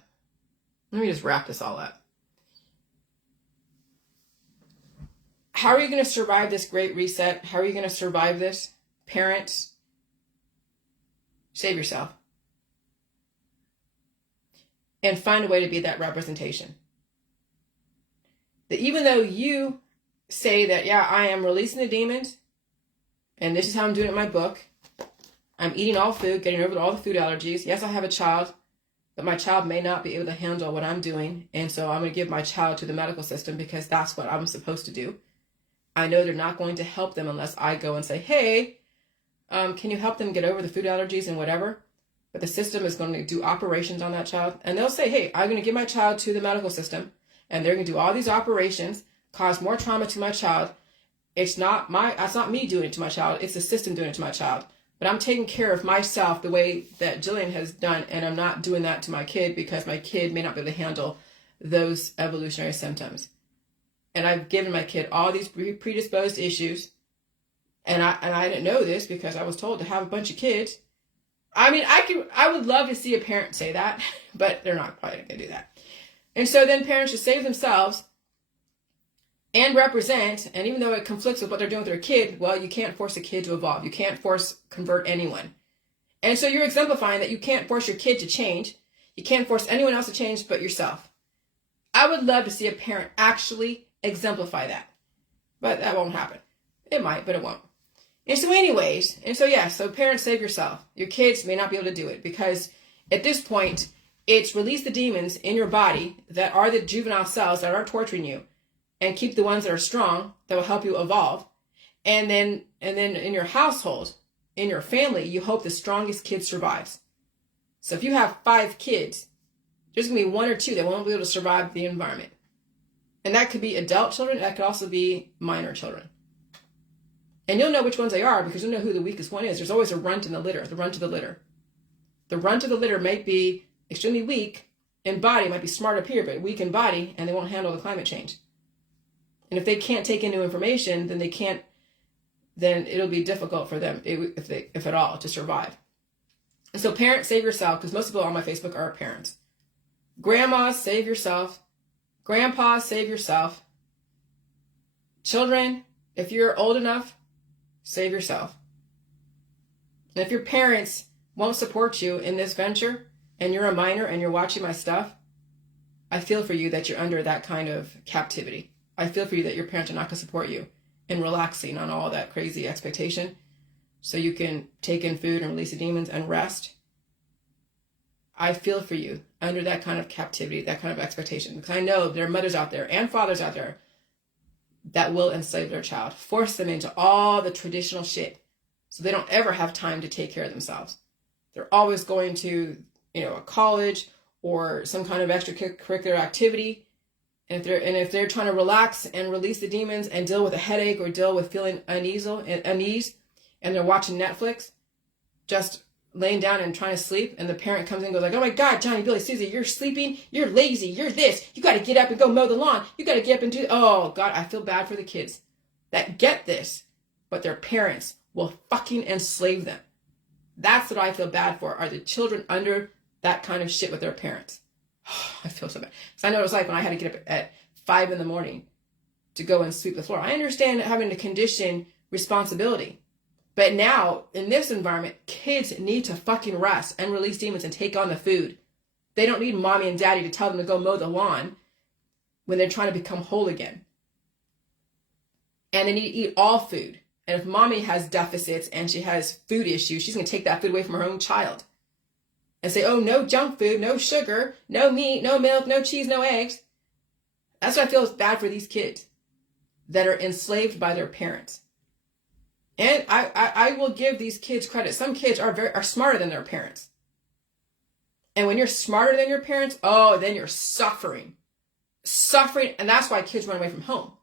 How are you going to survive this great reset? How are you going to survive this? Parents, save yourself. And find a way to be that representation. That even though you say that, yeah, I am releasing the demons, and this is how I'm doing it in my book. I'm eating all food, getting over all the food allergies. Yes, I have a child, but my child may not be able to handle what I'm doing. And so I'm going to give my child to the medical system because that's what I'm supposed to do. I know they're not going to help them unless I go and say, hey, can you help them get over the food allergies and whatever? But the system is going to do operations on that child. And they'll say, hey, I'm going to give my child to the medical system. And they're going to do all these operations, cause more trauma to my child. It's not me doing it to my child. It's the system doing it to my child. But I'm taking care of myself the way that Jillian has done, and I'm not doing that to my kid because my kid may not be able to handle those evolutionary symptoms. And I've given my kid all these predisposed issues, and I didn't know this because I was told to have a bunch of kids. I mean, I would love to see a parent say that, but they're not probably going to do that. And so then parents should save themselves and represent, and even though it conflicts with what they're doing with their kid, well, you can't force a kid to evolve. You can't convert anyone. And so you're exemplifying that you can't force your kid to change. You can't force anyone else to change but yourself. I would love to see a parent actually exemplify that. But that won't happen. It might, but it won't. And so parents, save yourself. Your kids may not be able to do it because at this point, it's release the demons in your body that are the juvenile cells that are torturing you, and keep the ones that are strong that will help you evolve. And then in your household, in your family, you hope the strongest kid survives. So if you have 5 kids, there's going to be 1 or 2 that won't be able to survive the environment. And that could be adult children. That could also be minor children. And you'll know which ones they are because you'll know who the weakest one is. There's always a runt in the litter, the runt of the litter. The runt of the litter might be extremely weak in body, might be smart up here, but weak in body, and they won't handle the climate change. And if they can't take in new information, then it'll be difficult for them, if at all, to survive. And so parents, save yourself, because most people on my Facebook are parents. Grandmas, save yourself. Grandpas, save yourself. Children, if you're old enough, save yourself. And if your parents won't support you in this venture, and you're a minor and you're watching my stuff, I feel for you that you're under that kind of captivity. I feel for you that your parents are not going to support you in relaxing on all that crazy expectation so you can take in food and release the demons and rest. I feel for you under that kind of captivity, that kind of expectation, because I know there are mothers out there and fathers out there that will enslave their child, force them into all the traditional shit so they don't ever have time to take care of themselves. They're always going to, a college or some kind of extracurricular activity. And if they're trying to relax and release the demons and deal with a headache or deal with feeling unease, and they're watching Netflix, just laying down and trying to sleep, and the parent comes in and goes like, oh my God, Johnny, Billy, Susie, you're sleeping, you're lazy, you're this, you got to get up and go mow the lawn, you got to get up and do, oh God, I feel bad for the kids that get this, but their parents will fucking enslave them. That's what I feel bad for, are the children under that kind of shit with their parents. I feel so bad. Because I know what it was like when I had to get up at 5 a.m. to go and sweep the floor. I understand having to condition responsibility. But now, in this environment, kids need to fucking rest and release demons and take on the food. They don't need mommy and daddy to tell them to go mow the lawn when they're trying to become whole again. And they need to eat all food. And if mommy has deficits and she has food issues, she's going to take that food away from her own child. And say, oh, no junk food, no sugar, no meat, no milk, no cheese, no eggs. That's what I feel is bad for these kids that are enslaved by their parents. And I will give these kids credit. Some kids are smarter than their parents. And when you're smarter than your parents, oh, then you're suffering. Suffering. And that's why kids run away from home.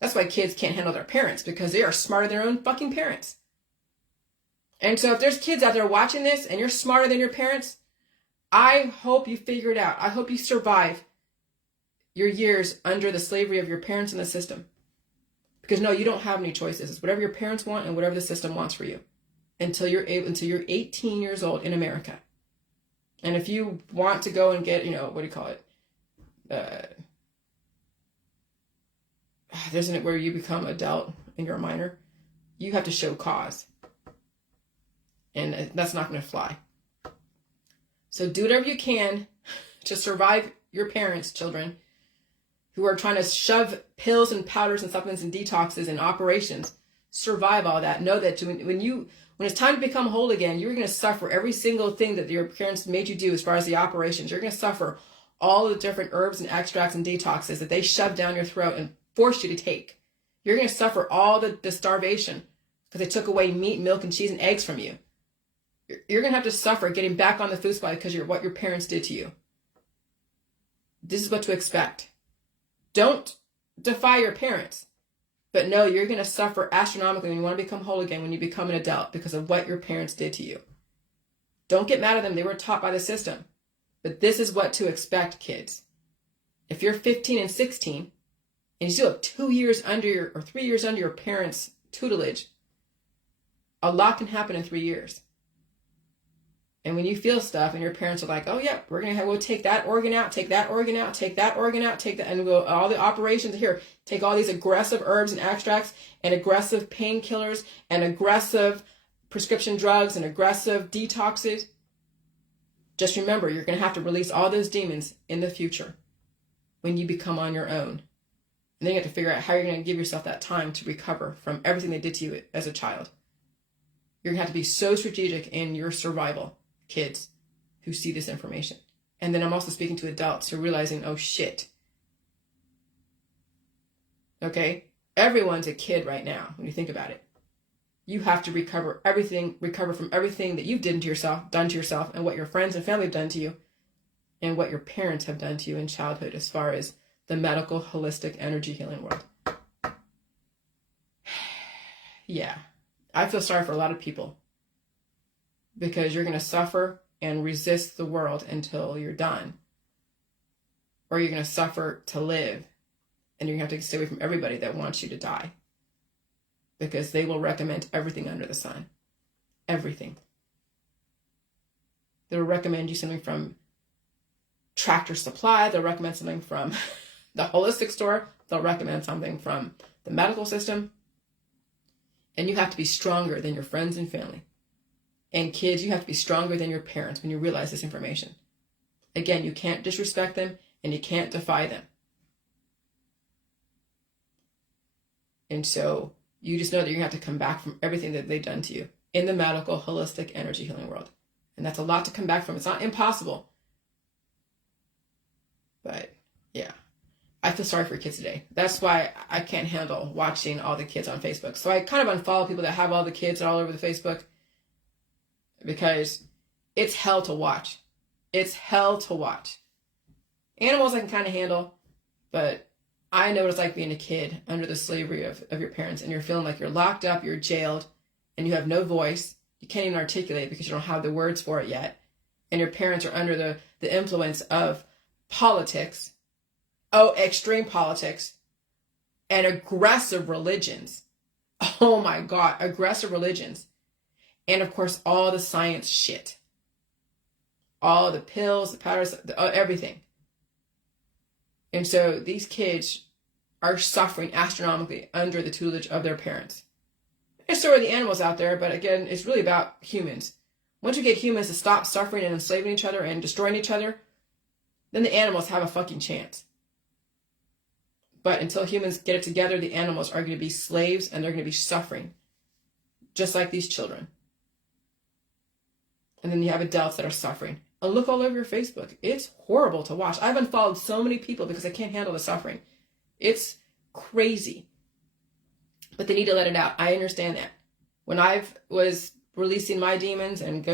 That's why kids can't handle their parents, because they are smarter than their own fucking parents. And so if there's kids out there watching this and you're smarter than your parents, I hope you figure it out. I hope you survive your years under the slavery of your parents and the system. Because no, you don't have any choices. It's whatever your parents want and whatever the system wants for you until you're 18 years old in America. And if you want to go and get, what do you call it? Isn't it where you become adult and you're a minor? You have to show cause. And that's not going to fly. So do whatever you can to survive your parents' children who are trying to shove pills and powders and supplements and detoxes and operations. Survive all that. Know that when it's time to become whole again, you're going to suffer every single thing that your parents made you do as far as the operations. You're going to suffer all the different herbs and extracts and detoxes that they shoved down your throat and forced you to take. You're going to suffer all the starvation because they took away meat, milk, and cheese and eggs from you. You're going to have to suffer getting back on the food supply because of what your parents did to you. This is what to expect. Don't defy your parents. But no, you're going to suffer astronomically when you want to become whole again, when you become an adult, because of what your parents did to you. Don't get mad at them. They were taught by the system. But this is what to expect, kids. If you're 15 and 16, and you still have 2 years under or 3 years under your parents' tutelage, a lot can happen in 3 years. And when you feel stuff and your parents are like, oh yeah, we'll take that organ out, take that organ out, take that organ out, take that, and we'll all the operations here, take all these aggressive herbs and extracts and aggressive painkillers and aggressive prescription drugs and aggressive detoxes. Just remember, you're going to have to release all those demons in the future when you become on your own. And then you have to figure out how you're going to give yourself that time to recover from everything they did to you as a child. You're going to have to be so strategic in your survival, kids who see this information. And then I'm also speaking to adults who are realizing, oh shit. Okay? Everyone's a kid right now when you think about it. You have to recover from everything that you've done to yourself, and what your friends and family have done to you, and what your parents have done to you in childhood as far as the medical, holistic, energy healing world. Yeah. I feel sorry for a lot of people because you're going to suffer and resist the world until you're done. Or you're going to suffer to live, and you're going to have to stay away from everybody that wants you to die because they will recommend everything under the sun. Everything. They'll recommend you something from Tractor Supply. They'll recommend something from the holistic store. They'll recommend something from the medical system. And you have to be stronger than your friends and family. And kids, you have to be stronger than your parents when you realize this information. Again, you can't disrespect them and you can't defy them. And so you just know that you're going to have to come back from everything that they've done to you in the medical, holistic, energy healing world. And that's a lot to come back from. It's not impossible. But yeah, I feel sorry for kids today. That's why I can't handle watching all the kids on Facebook. So I kind of unfollow people that have all the kids all over the Facebook because it's hell to watch. It's hell to watch. Animals I can kind of handle, but I know what it's like being a kid under the slavery of your parents, and you're feeling like you're locked up, you're jailed, and you have no voice, You can't even articulate it because you don't have the words for it yet. And your parents are under the influence of politics, extreme politics, and aggressive religions. Oh my God, aggressive religions. And of course, all the science shit. All the pills, the powders, everything. And so these kids are suffering astronomically under the tutelage of their parents. And so are the animals out there, but again, it's really about humans. Once you get humans to stop suffering and enslaving each other and destroying each other, then the animals have a fucking chance. But until humans get it together, the animals are going to be slaves and they're going to be suffering, just like these children. And then you have adults that are suffering. And look all over your Facebook. It's horrible to watch. I've unfollowed so many people because I can't handle the suffering. It's crazy. But they need to let it out. I understand that. When I was releasing my demons and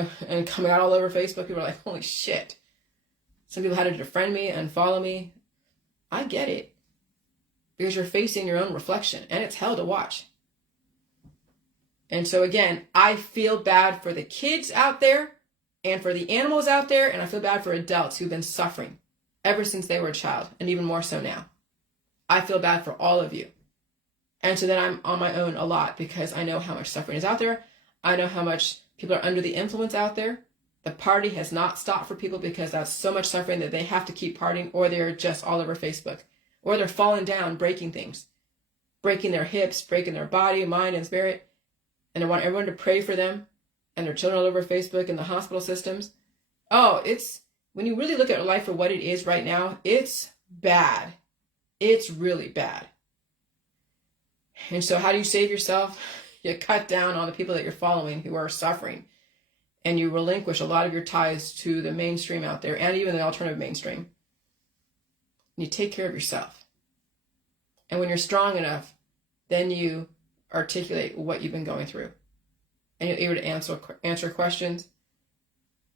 coming out all over Facebook, people were like, holy shit. Some people had to defriend me and follow me. I get it. Because you're facing your own reflection. And it's hell to watch. And so again, I feel bad for the kids out there and for the animals out there. And I feel bad for adults who've been suffering ever since they were a child. And even more so now. I feel bad for all of you. And so then I'm on my own a lot because I know how much suffering is out there. I know how much people are under the influence out there. The party has not stopped for people because that's so much suffering that they have to keep partying, or they're just all over Facebook, or they're falling down, breaking things, breaking their hips, breaking their body, mind, and spirit. And they want everyone to pray for them and their children all over Facebook and the hospital systems. Oh, it's, when you really look at life for what it is right now, it's bad. It's really bad. And so how do you save yourself? You cut down on the people that you're following who are suffering. And you relinquish a lot of your ties to the mainstream out there and even the alternative mainstream. And you take care of yourself. And when you're strong enough, then you articulate what you've been going through. And you're able to answer questions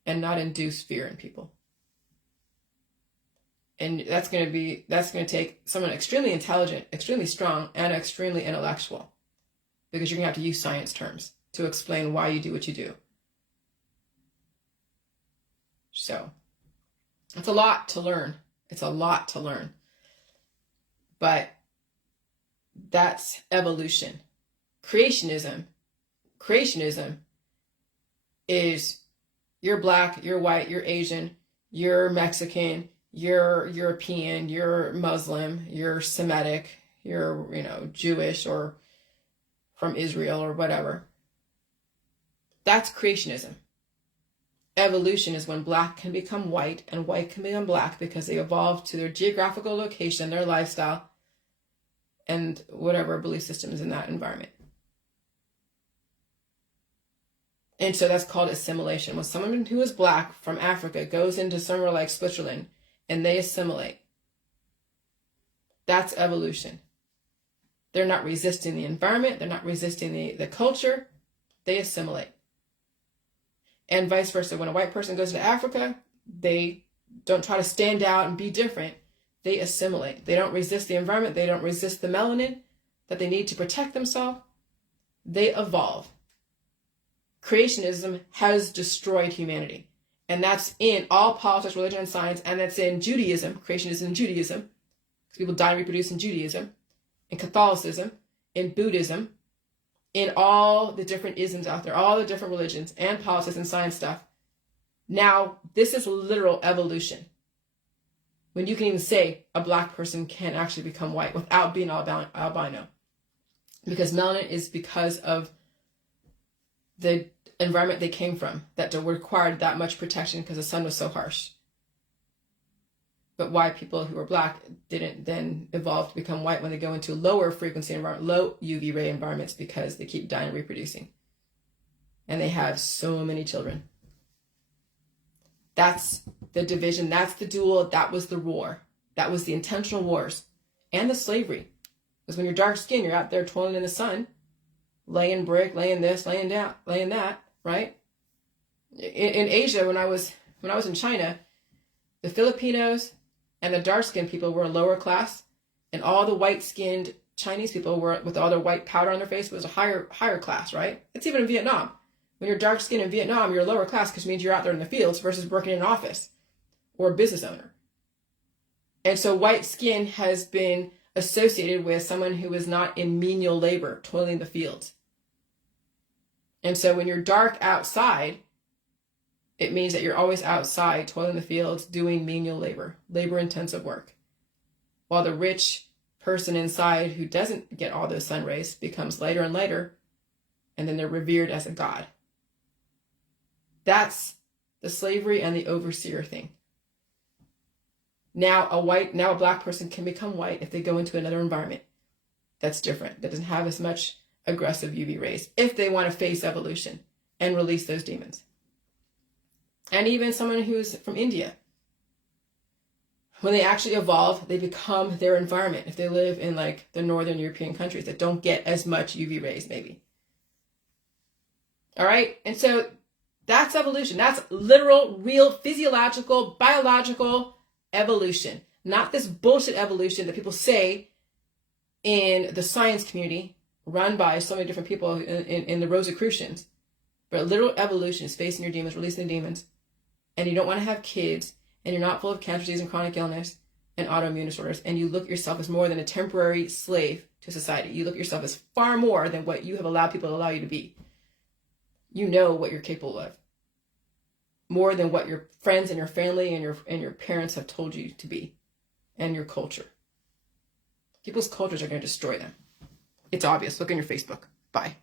and not induce fear in people. And that's going to take someone extremely intelligent, extremely strong, and extremely intellectual. Because you're going to have to use science terms to explain why you do what you do. So, it's a lot to learn. It's a lot to learn. But that's evolution. Creationism is you're black, you're white, you're Asian, you're Mexican, you're European, you're Muslim, you're Semitic, you're, Jewish or from Israel or whatever. That's creationism. Evolution is when black can become white and white can become black because they evolved to their geographical location, their lifestyle, and whatever belief system is in that environment. And so that's called assimilation. When someone who is black from Africa goes into somewhere like Switzerland and they assimilate, that's evolution. They're not resisting the environment. They're not resisting the culture. They assimilate. And vice versa. When a white person goes to Africa, they don't try to stand out and be different. They assimilate. They don't resist the environment. They don't resist the melanin that they need to protect themselves. They evolve. Creationism has destroyed humanity. And that's in all politics, religion, and science. And that's in Judaism. Creationism and Judaism. Because people die and reproduce in Judaism. In Catholicism. In Buddhism. In all the different isms out there. All the different religions and politics and science stuff. Now, this is literal evolution. When you can even say a black person can actually become white without being albino. Because melanin is because of the environment they came from that required that much protection because the sun was so harsh. But why people who are black didn't then evolve to become white when they go into lower frequency environment, low UV ray environments because they keep dying and reproducing. And they have so many children. That's the division. That's the duel. That was the war. That was the intentional wars and the slavery. Because when you're dark skinned, you're out there toiling in the sun, laying brick, laying this, laying down, laying that, right? In Asia, when I was in China, the Filipinos and the dark-skinned people were a lower class, and all the white-skinned Chinese people were with all their white powder on their face was a higher class, right? It's even in Vietnam. When you're dark skinned in Vietnam, you're lower class because it means you're out there in the fields versus working in an office or a business owner. And so white skin has been associated with someone who is not in menial labor, toiling the fields. And so when you're dark outside, it means that you're always outside, toiling the fields, doing menial labor, labor-intensive work. While the rich person inside who doesn't get all those sun rays becomes lighter and lighter, and then they're revered as a god. That's the slavery and the overseer thing. Now a black person can become white if they go into another environment that's different, that doesn't have as much aggressive UV rays, if they want to face evolution and release those demons. And even someone who's from India, when they actually evolve, they become their environment. If they live in like the northern European countries that don't get as much UV rays, maybe. All right. And so that's evolution. That's literal, real, physiological, biological evolution. Not this bullshit evolution that people say in the science community, run by so many different people in the Rosicrucians. But literal evolution is facing your demons, releasing the demons. And you don't want to have kids, and you're not full of cancer disease and chronic illness and autoimmune disorders, and you look at yourself as more than a temporary slave to society. You look at yourself as far more than what you have allowed people to allow you to be. You know what you're capable of. More than what your friends and your family and your parents have told you to be, and your culture. People's cultures are going to destroy them. It's obvious. Look on your Facebook. Bye.